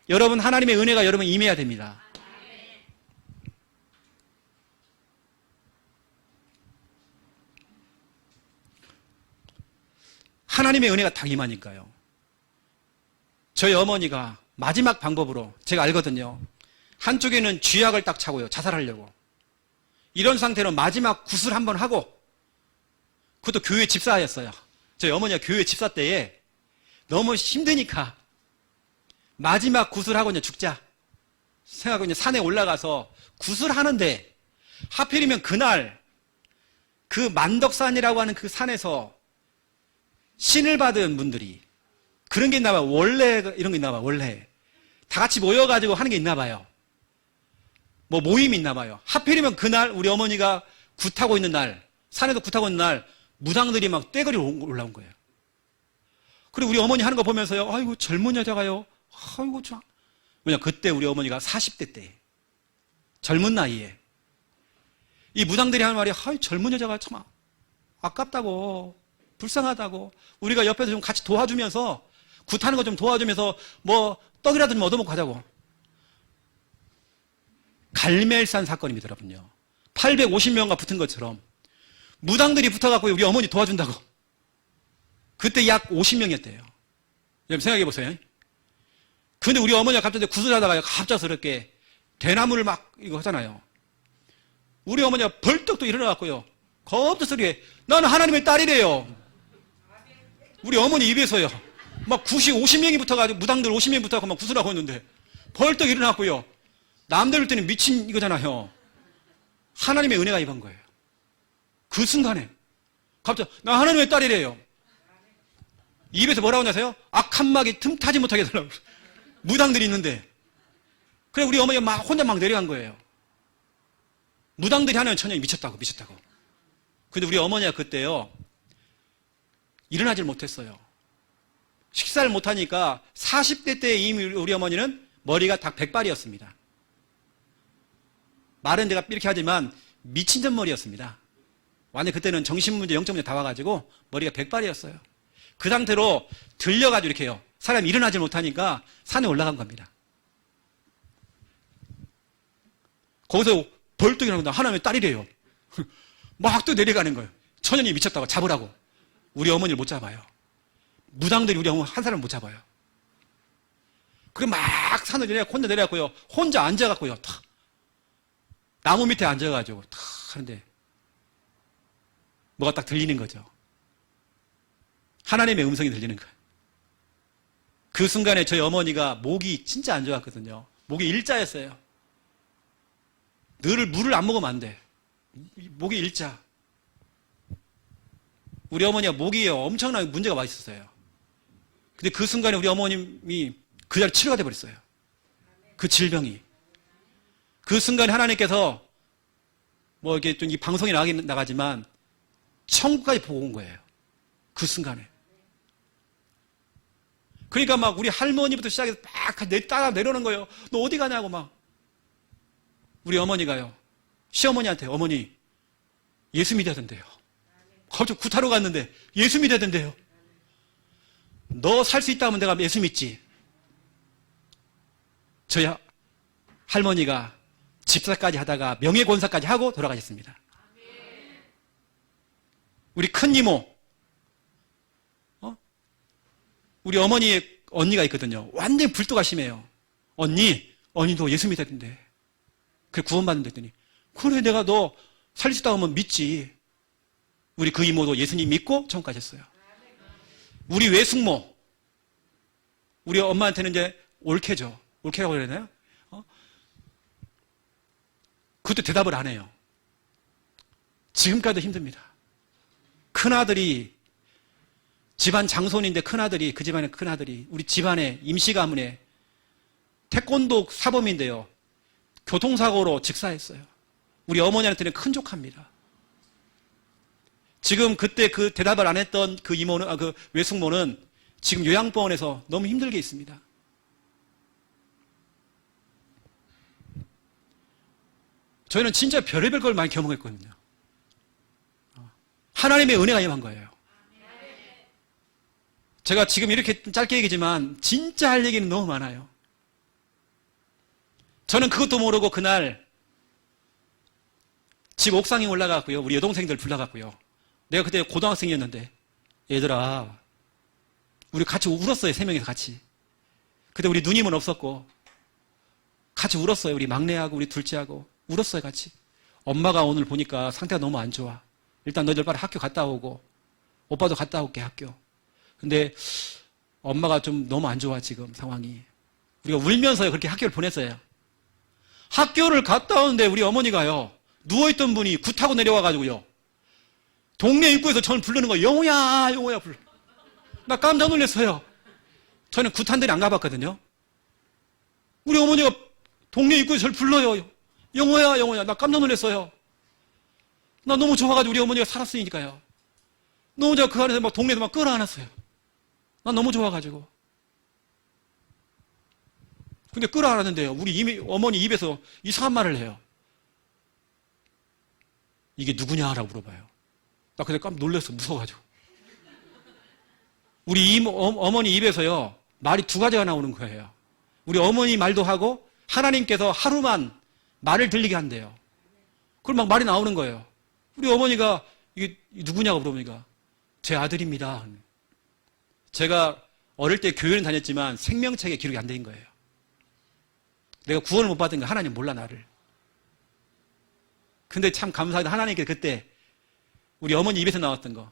여러분 하나님의 은혜가 여러분 임해야 됩니다. 하나님의 은혜가 딱 임하니까요. 저희 어머니가 마지막 방법으로, 제가 알거든요. 한쪽에는 쥐약을 딱 차고요, 자살하려고. 이런 상태로 마지막 굿을 한번 하고, 그것도 교회 집사였어요. 저희 어머니가 교회 집사 때에 너무 힘드니까 마지막 구슬하고 이제 죽자 생각하고 이제 산에 올라가서 구슬하는데 하필이면 그날 그 만덕산이라고 하는 그 산에서 신을 받은 분들이 그런 게 있나 봐요. 원래 이런 게 있나 봐요. 원래 다 같이 모여가지고 하는 게 있나 봐요. 뭐 모임이 있나 봐요. 하필이면 그날 우리 어머니가 굿하고 있는 날, 산에서 굿하고 있는 날 무당들이 막 떼거리로 올라온 거예요. 그리고 우리 어머니 하는 거 보면서요. 아이고 젊은 여자가요. 아이고 참. 왜냐 그때 우리 어머니가 40대 때 젊은 나이에 이 무당들이 하는 말이 아이 젊은 여자가 참 아깝다고 불쌍하다고 우리가 옆에서 좀 같이 도와주면서 굿하는 거 좀 도와주면서 뭐 떡이라도 좀 얻어먹고 가자고. 갈멜산 사건입니다, 여러분요. 850명과 붙은 것처럼 무당들이 붙어갖고 우리 어머니 도와준다고. 그때 약 50명이었대요. 여러분 생각해 보세요. 근데 우리 어머니가 갑자기 구슬하다가 갑작스럽게 대나무를 막 이거 하잖아요. 우리 어머니가 벌떡 또 일어나갖고요. 겁스럽게 나는 하나님의 딸이래요. 우리 어머니 입에서요. 막 50명이 붙어가지고 무당들 50명이 붙어가지고 막 구슬하고 있는데 벌떡 일어나갖고요. 남들 볼 때는 미친 이거잖아요. 하나님의 은혜가 임한 거예요. 그 순간에 갑자기 나 하나님의 딸이래요. 입에서 뭐라고 하냐세요? 악 한 마디 틈타지 못하게 해달라고. 무당들이 있는데 그래 우리 어머니가 막 혼자 막 내려간 거예요. 무당들이 하는 천연이 미쳤다고. 근데 우리 어머니가 그때요 일어나질 못했어요. 식사를 못하니까 40대 때 이미 우리 어머니는 머리가 다 백발이었습니다. 말은 제가 이렇게 하지만 미친 듯머리였습니다. 완전 그때는 정신문제 0.5 다 와가지고 머리가 백발이었어요. 그 상태로 들려가지고 이렇게 해요. 사람이 일어나지 못하니까 산에 올라간 겁니다. 거기서 벌떡 일어나고 하나님의 딸이래요. 막 또 내려가는 거예요. 천연이 미쳤다고 잡으라고. 우리 어머니를 못 잡아요. 무당들이 우리 어머니 한 사람을 못 잡아요. 그래 막 산을 혼자 내려갔고요. 혼자 앉아갖고요. 탁 나무 밑에 앉아가지고 탁 하는데 뭐가 딱 들리는 거죠. 하나님의 음성이 들리는 거예요. 그 순간에 저희 어머니가 목이 진짜 안 좋았거든요. 목이 일자였어요. 늘 물을 안 먹으면 안 돼. 목이 일자. 우리 어머니가 목이 엄청나게 문제가 많이 있었어요. 근데 그 순간에 우리 어머님이 그 자리 치료가 돼버렸어요. 그 질병이. 그 순간에 하나님께서 뭐 이게 좀 이 방송에 나가지만 천국까지 보고 온 거예요. 그 순간에. 그러니까 막 우리 할머니부터 시작해서 막 따라 내려오는 거예요. 너 어디 가냐고 막. 우리 어머니가요. 시어머니한테 어머니 예수 믿어야 된대요. 갑자기 구타로 갔는데 예수 믿어야 된대요. 너 살 수 있다면 내가 예수 믿지. 저희 할머니가 집사까지 하다가 명예권사까지 하고 돌아가셨습니다. 우리 큰 이모, 우리 어머니의 언니가 있거든요. 완전히 불도가 심해요. 언니도 예수 믿어야 된대. 그래 구원받는다 했더니 그래 내가 너 살릴 수 있다고 하면 믿지. 우리 그 이모도 예수님 믿고 천국 가셨어요. 우리 외숙모, 우리 엄마한테는 이제 올케죠. 올케라고 그래야 되나요? 그것도 대답을 안 해요. 지금까지도 힘듭니다. 큰아들이 집안 장손인데 큰아들이 그 집안의 큰아들이 우리 집안의 임시가문에 태권도 사범인데요. 교통사고로 직사했어요. 우리 어머니한테는 큰 조카입니다. 지금 그때 그 대답을 안 했던 그 이모는 그 외숙모는 지금 요양병원에서 너무 힘들게 있습니다. 저희는 진짜 별의별 걸 많이 경험했거든요. 하나님의 은혜가 임한 거예요. 제가 지금 이렇게 짧게 얘기지만 진짜 할 얘기는 너무 많아요. 저는 그것도 모르고 그날 집 옥상에 올라갔고요. 우리 여동생들 불러갔고요. 내가 그때 고등학생이었는데 얘들아 우리 같이 울었어요. 3명이서 같이. 그때 우리 누님은 없었고 같이 울었어요. 우리 막내하고 우리 둘째하고 울었어요. 같이. 엄마가 오늘 보니까 상태가 너무 안 좋아. 일단 너희들 빨리 학교 갔다 오고 오빠도 갔다 올게 학교. 근데 엄마가 좀 너무 안 좋아 지금 상황이. 우리가 울면서요 그렇게 학교를 보냈어요. 학교를 갔다 오는데 우리 어머니가요 누워있던 분이 구 타고 내려와가지고요 동네 입구에서 저를 부르는 거예요. 영호야 영호야 불러. 나 깜짝 놀랐어요. 저는 구 탄 데를 안 가봤거든요. 우리 어머니가 동네 입구에서 저를 불러요. 영호야 영호야. 나 깜짝 놀랐어요. 나 너무 좋아가지고 우리 어머니가 살았으니까요. 너무 제가 그 안에서 막 동네에서 막 끌어안았어요. 나 너무 좋아가지고. 근데 끌어안았는데요 우리 어머니 입에서 이상한 말을 해요. 이게 누구냐라고 물어봐요. 나 그때 깜짝 놀랐어. 무서워가지고. 우리 어머니 입에서요 말이 두 가지가 나오는 거예요. 우리 어머니 말도 하고 하나님께서 하루만 말을 들리게 한대요. 그럼 막 말이 나오는 거예요. 우리 어머니가 이게 누구냐고 물어보니까 제 아들입니다. 제가 어릴 때 교회는 다녔지만 생명책에 기록이 안 된 거예요. 내가 구원을 못 받은 거 하나님 몰라 나를. 근데 참 감사하다 하나님께 그때 우리 어머니 입에서 나왔던 거.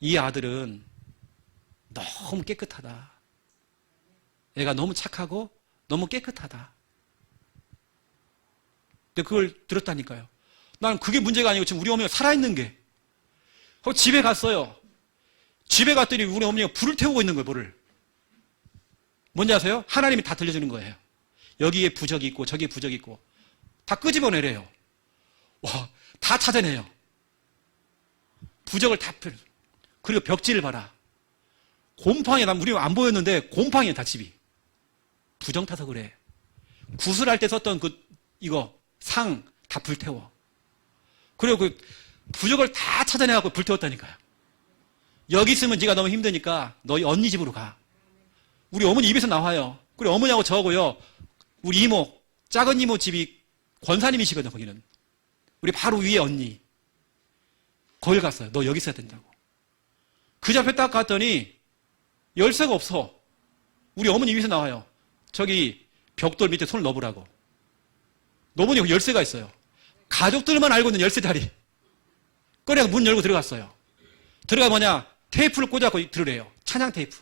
이 아들은 너무 깨끗하다. 애가 너무 착하고 너무 깨끗하다. 근데 그걸 들었다니까요. 나는 그게 문제가 아니고 지금 우리 어머니가 살아있는 게. 집에 갔어요. 집에 갔더니 우리 어머니가 불을 태우고 있는 거예요. 불을. 뭔지 아세요? 하나님이 다 들려주는 거예요. 여기에 부적이 있고 저기에 부적이 있고 다 끄집어내래요. 와, 다 찾아내요. 부적을 다 펴. 그리고 벽지를 봐라. 곰팡이, 난 우리 안 보였는데 곰팡이야 다 집이. 부정 타서 그래. 구슬할 때 썼던 이거 상 다 불태워. 그리고 그 부적을 다 찾아내갖고 불태웠다니까요. 여기 있으면 네가 너무 힘드니까 너희 언니 집으로 가. 우리 어머니 입에서 나와요. 그리고 어머니하고 저하고요. 우리 이모, 작은 이모 집이 권사님이시거든요. 거기는. 우리 바로 위에 언니. 거길 갔어요. 너 여기 있어야 된다고. 그 앞에 딱 갔더니 열쇠가 없어. 우리 어머니 위에서 나와요. 저기 벽돌 밑에 손을 넣어보라고. 넣어보니 열쇠가 있어요. 가족들만 알고 있는 열쇠 다리. 꺼내서 문 열고 들어갔어요. 들어가 뭐냐? 테이프를 꽂아갖고 들으래요. 찬양 테이프.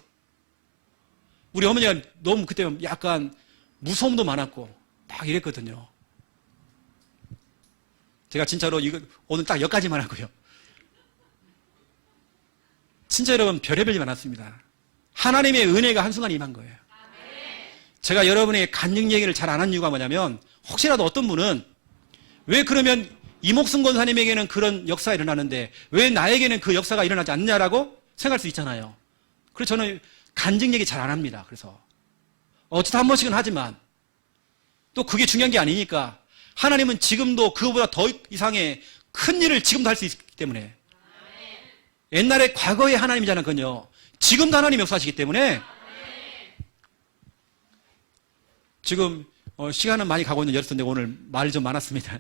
우리 어머니가 너무 그때 약간 무서움도 많았고 막 이랬거든요. 제가 진짜로 이거 오늘 딱 여기까지만 하고요. 진짜 여러분 별의별 일이 많았습니다. 하나님의 은혜가 한순간에 임한 거예요. 제가 여러분의 간증 얘기를 잘 안 한 이유가 뭐냐면 혹시라도 어떤 분은 왜 그러면 이목순 권사님에게는 그런 역사가 일어나는데 왜 나에게는 그 역사가 일어나지 않느냐라고 생각할 수 있잖아요. 그래서 저는 간증 얘기 잘 안 합니다. 그래서 어쨌든 한 번씩은 하지만 또 그게 중요한 게 아니니까 하나님은 지금도 그거보다 더 이상의 큰 일을 지금도 할 수 있기 때문에 옛날에 과거의 하나님이잖아요. 그건요. 지금도 하나님 역사하시기 때문에 지금 시간은 많이 가고 있는 여러분인데 오늘 말이 좀 많았습니다.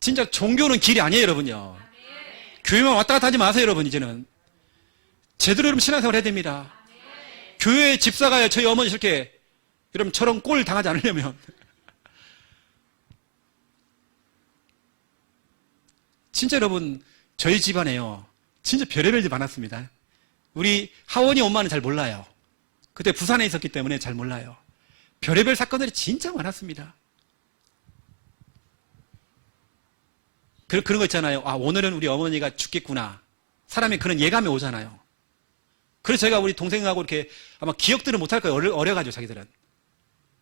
진짜 종교는 길이 아니에요, 여러분요. 교회만 왔다 갔다 하지 마세요, 여러분. 이제는 제대로 여러분 신앙생활 해야 됩니다. 교회 집사가요, 저희 어머니 이렇게 여러분 저런 꼴 당하지 않으려면 진짜 여러분 저희 집안에요 진짜 별의별 일이 많았습니다. 우리 하원이 엄마는 잘 몰라요. 그때 부산에 있었기 때문에 잘 몰라요. 별의별 사건들이 진짜 많았습니다. 그런 거 있잖아요. 아, 오늘은 우리 어머니가 죽겠구나. 사람이 그런 예감이 오잖아요. 그래서 제가 우리 동생하고 이렇게 아마 기억들을 못할 거예요. 어려가지고 자기들은.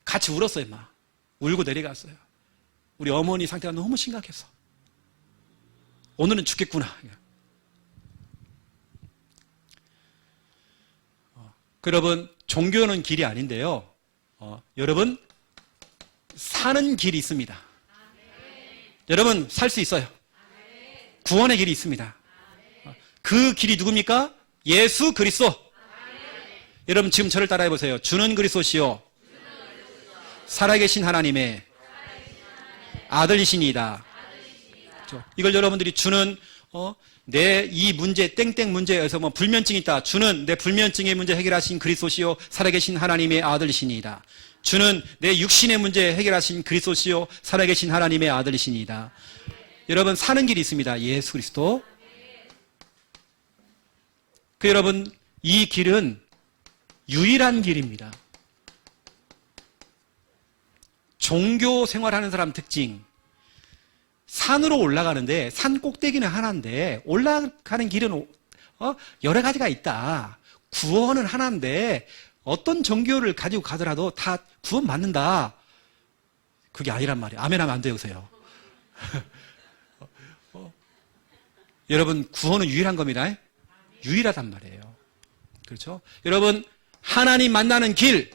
같이 울었어요, 막. 울고 내려갔어요. 우리 어머니 상태가 너무 심각해서. 오늘은 죽겠구나. 여러분, 종교는 길이 아닌데요. 여러분, 사는 길이 있습니다. 여러분, 살 수 있어요. 구원의 길이 있습니다. 그 길이 누굽니까? 예수 그리스도. 여러분, 지금 저를 따라해 보세요. 주는 그리스도시요 살아계신 하나님의 아들이시니이다. 이걸 여러분들이 주는 내 이 문제 땡땡 문제에서 뭐 불면증이 있다. 주는 내 불면증의 문제 해결하신 그리스도시요 살아계신 하나님의 아들이시니이다. 주는 내 육신의 문제 해결하신 그리스도시요 살아계신 하나님의 아들이시니이다. 여러분 사는 길이 있습니다. 예수 그리스도. 여러분 이 길은 유일한 길입니다. 종교 생활하는 사람 특징. 산으로 올라가는데 산 꼭대기는 하나인데 올라가는 길은 여러 가지가 있다. 구원은 하나인데 어떤 종교를 가지고 가더라도 다 구원 받는다. 그게 아니란 말이에요. 아멘 하면 안 돼요, 요새요. 여러분, 구원은 유일한 겁니다. 유일하단 말이에요. 그렇죠? 여러분, 하나님 만나는 길,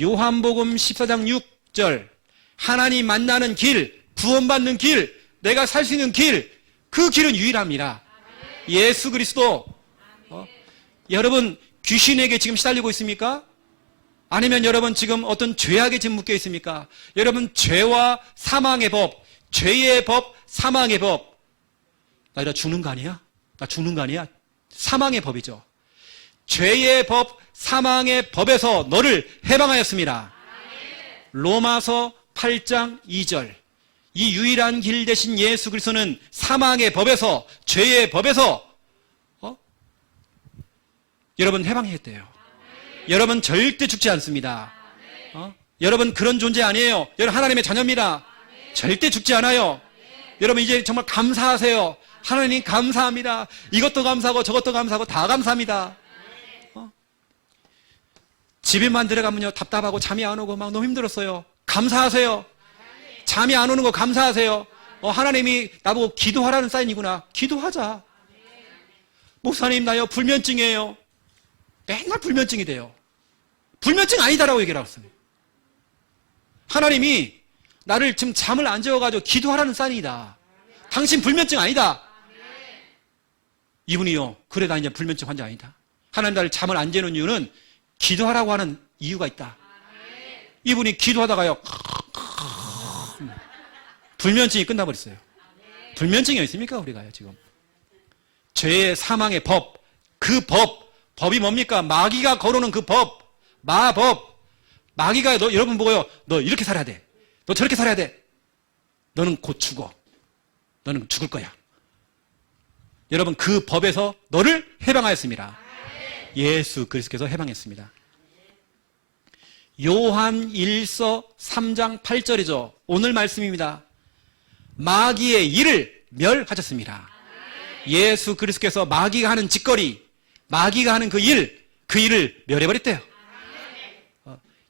요한복음 14장 6절, 하나님 만나는 길, 구원받는 길, 내가 살 수 있는 길, 그 길은 유일합니다. 예수 그리스도. 여러분, 귀신에게 지금 시달리고 있습니까? 아니면 여러분 지금 어떤 죄악에 지금 묶여 있습니까? 여러분, 죄와 사망의 법, 죄의 법, 사망의 법. 나 이러다 죽는 거 아니야? 나 죽는 거 아니야? 사망의 법이죠. 죄의 법, 사망의 법에서 너를 해방하였습니다. 로마서 8장 2절. 이 유일한 길 대신 예수 그리스도는 사망의 법에서, 죄의 법에서 여러분 해방했대요. 여러분 절대 죽지 않습니다. 여러분 그런 존재 아니에요. 여러분 하나님의 자녀입니다. 절대 죽지 않아요. 여러분 이제 정말 감사하세요. 하나님 감사합니다. 이것도 감사하고 저것도 감사하고 다 감사합니다. 집에만 들어가면요 답답하고 잠이 안 오고 막 너무 힘들었어요. 감사하세요. 잠이 안 오는 거 감사하세요. 하나님이 나보고 기도하라는 사인이구나. 기도하자. 목사님 나요 불면증이에요. 맨날 불면증이 돼요. 불면증 아니다라고 얘기를 하고 있어요. 하나님이 나를 지금 잠을 안 재워가지고 기도하라는 사인이다. 당신 불면증 아니다. 이분이요. 그래 나 이제 불면증 환자 아니다. 하나님 나를 잠을 안 재는 이유는 기도하라고 하는 이유가 있다. 이분이 기도하다가요. 불면증이 끝나버렸어요. 불면증이 있습니까 우리가요 지금. 죄의 사망의 법. 그 법이 뭡니까? 마귀가 걸어오는 그 법. 마법. 마귀가 여러분 보고요. 너 이렇게 살아야 돼. 너 저렇게 살아야 돼. 너는 곧 죽어. 너는 죽을 거야. 여러분 그 법에서 너를 해방하였습니다. 예수 그리스도께서 해방했습니다. 요한 1서 3장 8절이죠. 오늘 말씀입니다. 마귀의 일을 멸하셨습니다. 예수 그리스도께서 마귀가 하는 짓거리, 마귀가 하는 그 일을 멸해버렸대요.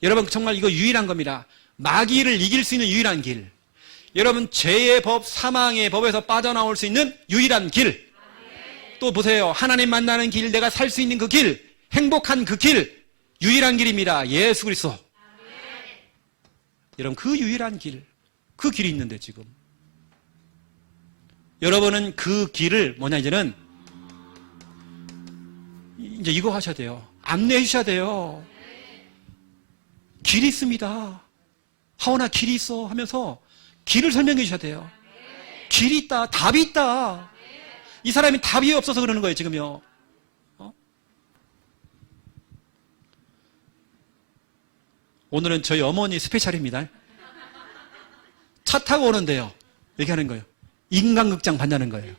여러분 정말 이거 유일한 겁니다. 마귀를 이길 수 있는 유일한 길. 여러분 죄의 법, 사망의 법에서 빠져나올 수 있는 유일한 길. 또 보세요. 하나님 만나는 길, 내가 살 수 있는 그 길, 행복한 그 길, 유일한 길입니다. 예수 그리스도. 여러분 그 유일한 길, 그 길이 있는데 지금 여러분은 그 길을 이제는 이제 이거 하셔야 돼요. 안내해 주셔야 돼요. 길이 있습니다. 하원아 길이 있어 하면서 길을 설명해 주셔야 돼요. 길이 있다. 답이 있다. 이 사람이 답이 없어서 그러는 거예요 지금요. 오늘은 저희 어머니 스페셜입니다. 차 타고 오는데요 얘기하는 거예요. 인간극장 봤냐는 거예요.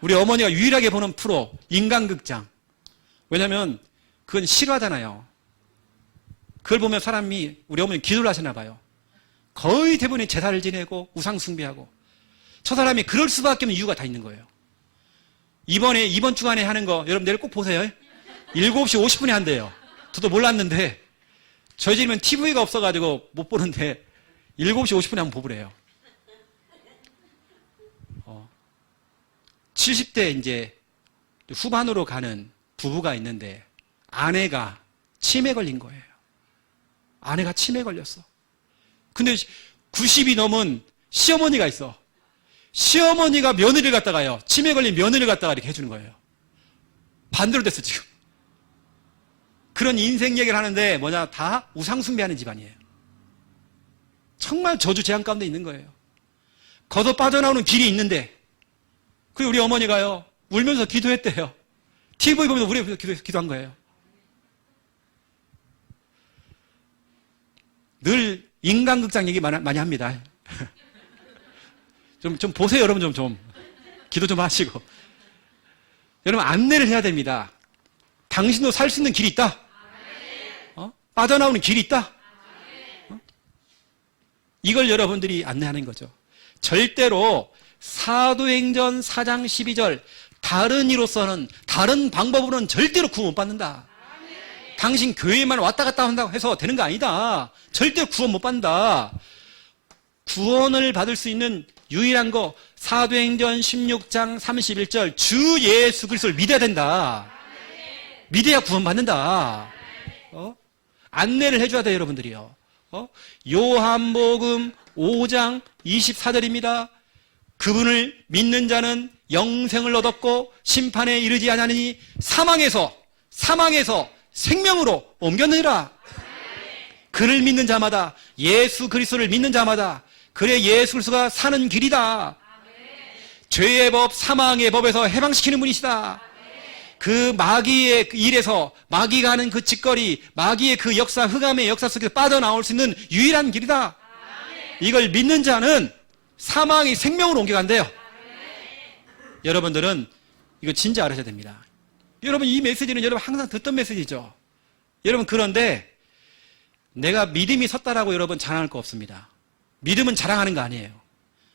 우리 어머니가 유일하게 보는 프로 인간극장. 왜냐하면 그건 실화잖아요. 그걸 보면 사람이 우리 어머니 기도를 하시나 봐요. 거의 대부분이 제사를 지내고 우상 숭배하고. 저 사람이 그럴 수밖에 없는 이유가 다 있는 거예요. 이번 주간에 하는 거 여러분 내일 꼭 보세요. 7시 50분에 한대요. 저도 몰랐는데 저희 집은 TV가 없어가지고 못 보는데 7시 50분에 한번 보부래요. 70대 이제 후반으로 가는 부부가 있는데 아내가 치매 걸린 거예요. 아내가 치매 걸렸어. 근데 90이 넘은 시어머니가 있어. 시어머니가 며느리를 갖다가요. 치매 걸린 며느리를 갖다가 이렇게 해주는 거예요. 반대로 됐어 지금. 그런 인생 얘기를 하는데 다 우상숭배하는 집안이에요. 정말 저주재앙 가운데 있는 거예요. 걷어 빠져나오는 길이 있는데 그리고 우리 어머니가요 울면서 기도했대요. TV 보면서 우리 기도한 거예요. 늘 인간극장 얘기 많이 합니다. 좀 보세요 여러분 좀 기도 좀 하시고. 여러분 안내를 해야 됩니다. 당신도 살 수 있는 길이 있다. 빠져나오는 길이 있다. 이걸 여러분들이 안내하는 거죠. 절대로 사도행전 4장 12절 다른 이로서는 다른 방법으로는 절대로 구원 못 받는다. 당신 교회만 왔다 갔다 한다고 해서 되는 거 아니다. 절대로 구원 못 받는다. 구원을 받을 수 있는 유일한 거 사도행전 16장 31절 주 예수 그리스도를 믿어야 된다. 믿어야 구원받는다. 안내를 해줘야 돼요, 여러분들이요. 요한복음 5장 24절입니다. 그분을 믿는 자는 영생을 얻었고 심판에 이르지 아니하니 사망에서 생명으로 옮겼느니라. 그를 믿는 자마다, 예수 그리스도를 믿는 자마다, 그래 예수 그리스도가 사는 길이다. 죄의 법, 사망의 법에서 해방시키는 분이시다. 그 마귀의 일에서, 마귀가 하는 그 짓거리, 마귀의 그 역사, 흑암의 역사 속에서 빠져나올 수 있는 유일한 길이다. 이걸 믿는 자는 사망이 생명으로 옮겨간대요. 여러분들은 이거 진짜 알아셔야 됩니다. 여러분, 이 메시지는 여러분 항상 듣던 메시지죠. 여러분, 그런데 내가 믿음이 섰다라고 여러분 자랑할 거 없습니다. 믿음은 자랑하는 거 아니에요.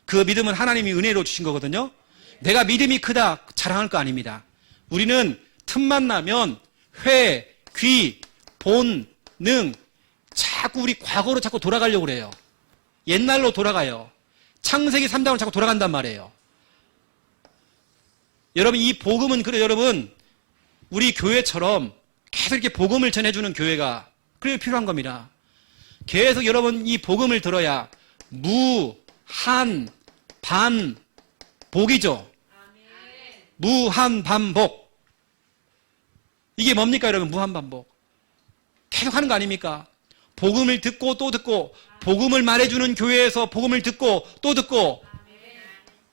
그 믿음은 하나님이 은혜로 주신 거거든요. 내가 믿음이 크다 자랑할 거 아닙니다. 우리는 틈만 나면 회, 귀, 본, 능 자꾸 우리 과거로 자꾸 돌아가려고 그래요. 옛날로 돌아가요. 창세기 3장으로 자꾸 돌아간단 말이에요. 여러분, 이 복음은 그래 여러분 우리 교회처럼 계속 이렇게 복음을 전해주는 교회가 그래 필요한 겁니다. 계속 여러분 이 복음을 들어야 무, 한, 반, 복이죠. 무한반복. 이게 뭡니까 여러분? 무한반복. 계속 하는 거 아닙니까? 복음을 듣고 또 듣고, 복음을 말해주는 교회에서 복음을 듣고 또 듣고.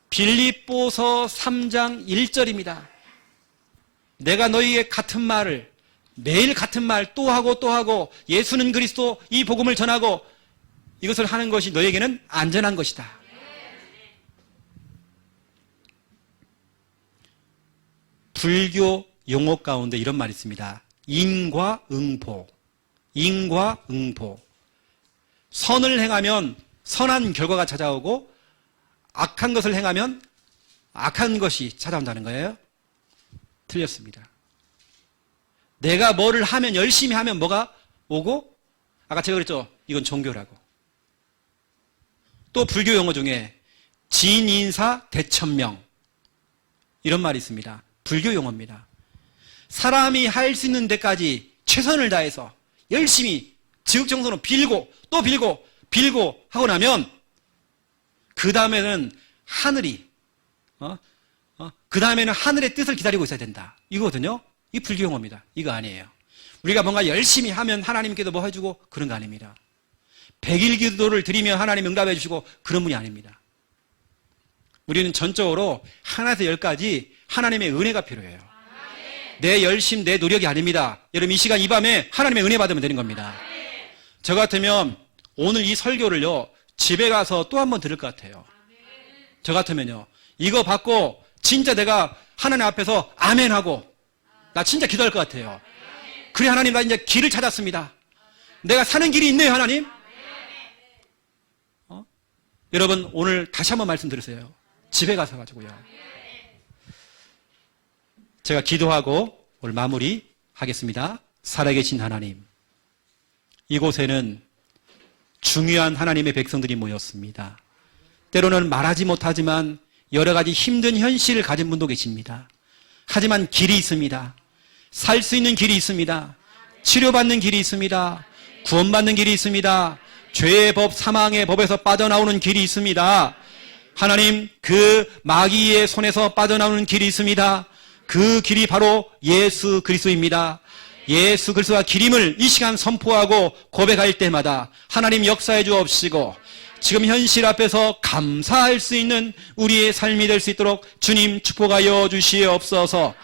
빌립보서 3장 1절입니다. 내가 너희에게 같은 말을, 매일 같은 말 또 하고 또 하고, 예수는 그리스도, 이 복음을 전하고, 이것을 하는 것이 너희에게는 안전한 것이다. 불교 용어 가운데 이런 말이 있습니다. 인과응보. 인과응보. 선을 행하면 선한 결과가 찾아오고 악한 것을 행하면 악한 것이 찾아온다는 거예요. 틀렸습니다. 내가 뭐를 하면, 열심히 하면 뭐가 오고, 아까 제가 그랬죠. 이건 종교라고. 또 불교 용어 중에 진인사 대천명 이런 말이 있습니다. 불교 용어입니다. 사람이 할 수 있는 데까지 최선을 다해서 열심히 지극정성으로 빌고 또 빌고 하고 나면 그 다음에는 하늘이 그 다음에는 하늘의 뜻을 기다리고 있어야 된다. 이거거든요. 이 불교 용어입니다. 이거 아니에요. 우리가 뭔가 열심히 하면 하나님께도 뭐 해주고 그런 거 아닙니다. 100일 기도를 드리면 하나님 응답해 주시고 그런 분이 아닙니다. 우리는 전적으로 하나에서 10까지 하나님의 은혜가 필요해요. 내 열심, 내 노력이 아닙니다. 여러분, 이 시간 이 밤에 하나님의 은혜 받으면 되는 겁니다. 저 같으면 오늘 이 설교를요, 집에 가서 또 한 번 들을 것 같아요. 저 같으면요, 이거 받고 진짜 내가 하나님 앞에서 아멘하고 나 진짜 기도할 것 같아요. 그래, 하나님, 나 이제 길을 찾았습니다. 내가 사는 길이 있네요, 하나님. 여러분, 오늘 다시 한번 말씀드리세요. 집에 가서 가지고요. 제가 기도하고 오늘 마무리 하겠습니다. 살아계신 하나님, 이곳에는 중요한 하나님의 백성들이 모였습니다. 때로는 말하지 못하지만 여러 가지 힘든 현실을 가진 분도 계십니다. 하지만 길이 있습니다. 살 수 있는 길이 있습니다. 치료받는 길이 있습니다. 구원받는 길이 있습니다. 죄의 법, 사망의 법에서 빠져나오는 길이 있습니다. 하나님, 그 마귀의 손에서 빠져나오는 길이 있습니다. 그 길이 바로 예수 그리스도입니다. 예수 그리스도와 길임을 이 시간 선포하고 고백할 때마다 하나님 역사해 주옵시고, 지금 현실 앞에서 감사할 수 있는 우리의 삶이 될 수 있도록 주님 축복하여 주시옵소서.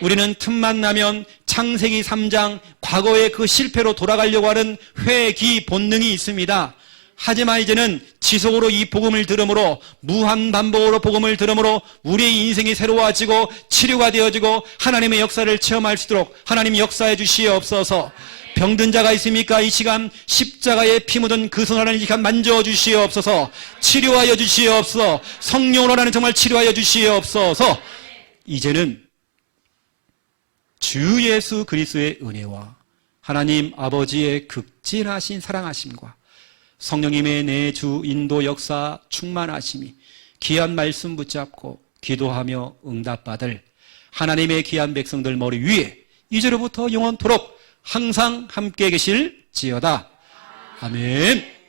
우리는 틈만 나면 창세기 3장 과거의 그 실패로 돌아가려고 하는 회귀 본능이 있습니다. 하지만 이제는 지속으로 이 복음을 들음으로 무한 반복으로 복음을 들음으로 우리의 인생이 새로워지고 치료가 되어지고 하나님의 역사를 체험할 수 있도록 하나님 역사해 주시옵소서. 병든 자가 있습니까? 이 시간 십자가에 피 묻은 그 손 하나님 이 시간 만져 주시옵소서. 치료하여 주시옵소서. 성령으로 하나님 정말 치료하여 주시옵소서. 이제는 주 예수 그리스도의 은혜와 하나님 아버지의 극진하신 사랑하심과 성령님의 내 주 인도 역사 충만하심이 귀한 말씀 붙잡고 기도하며 응답받을 하나님의 귀한 백성들 머리 위에 이제로부터 영원토록 항상 함께 계실지어다. 아멘.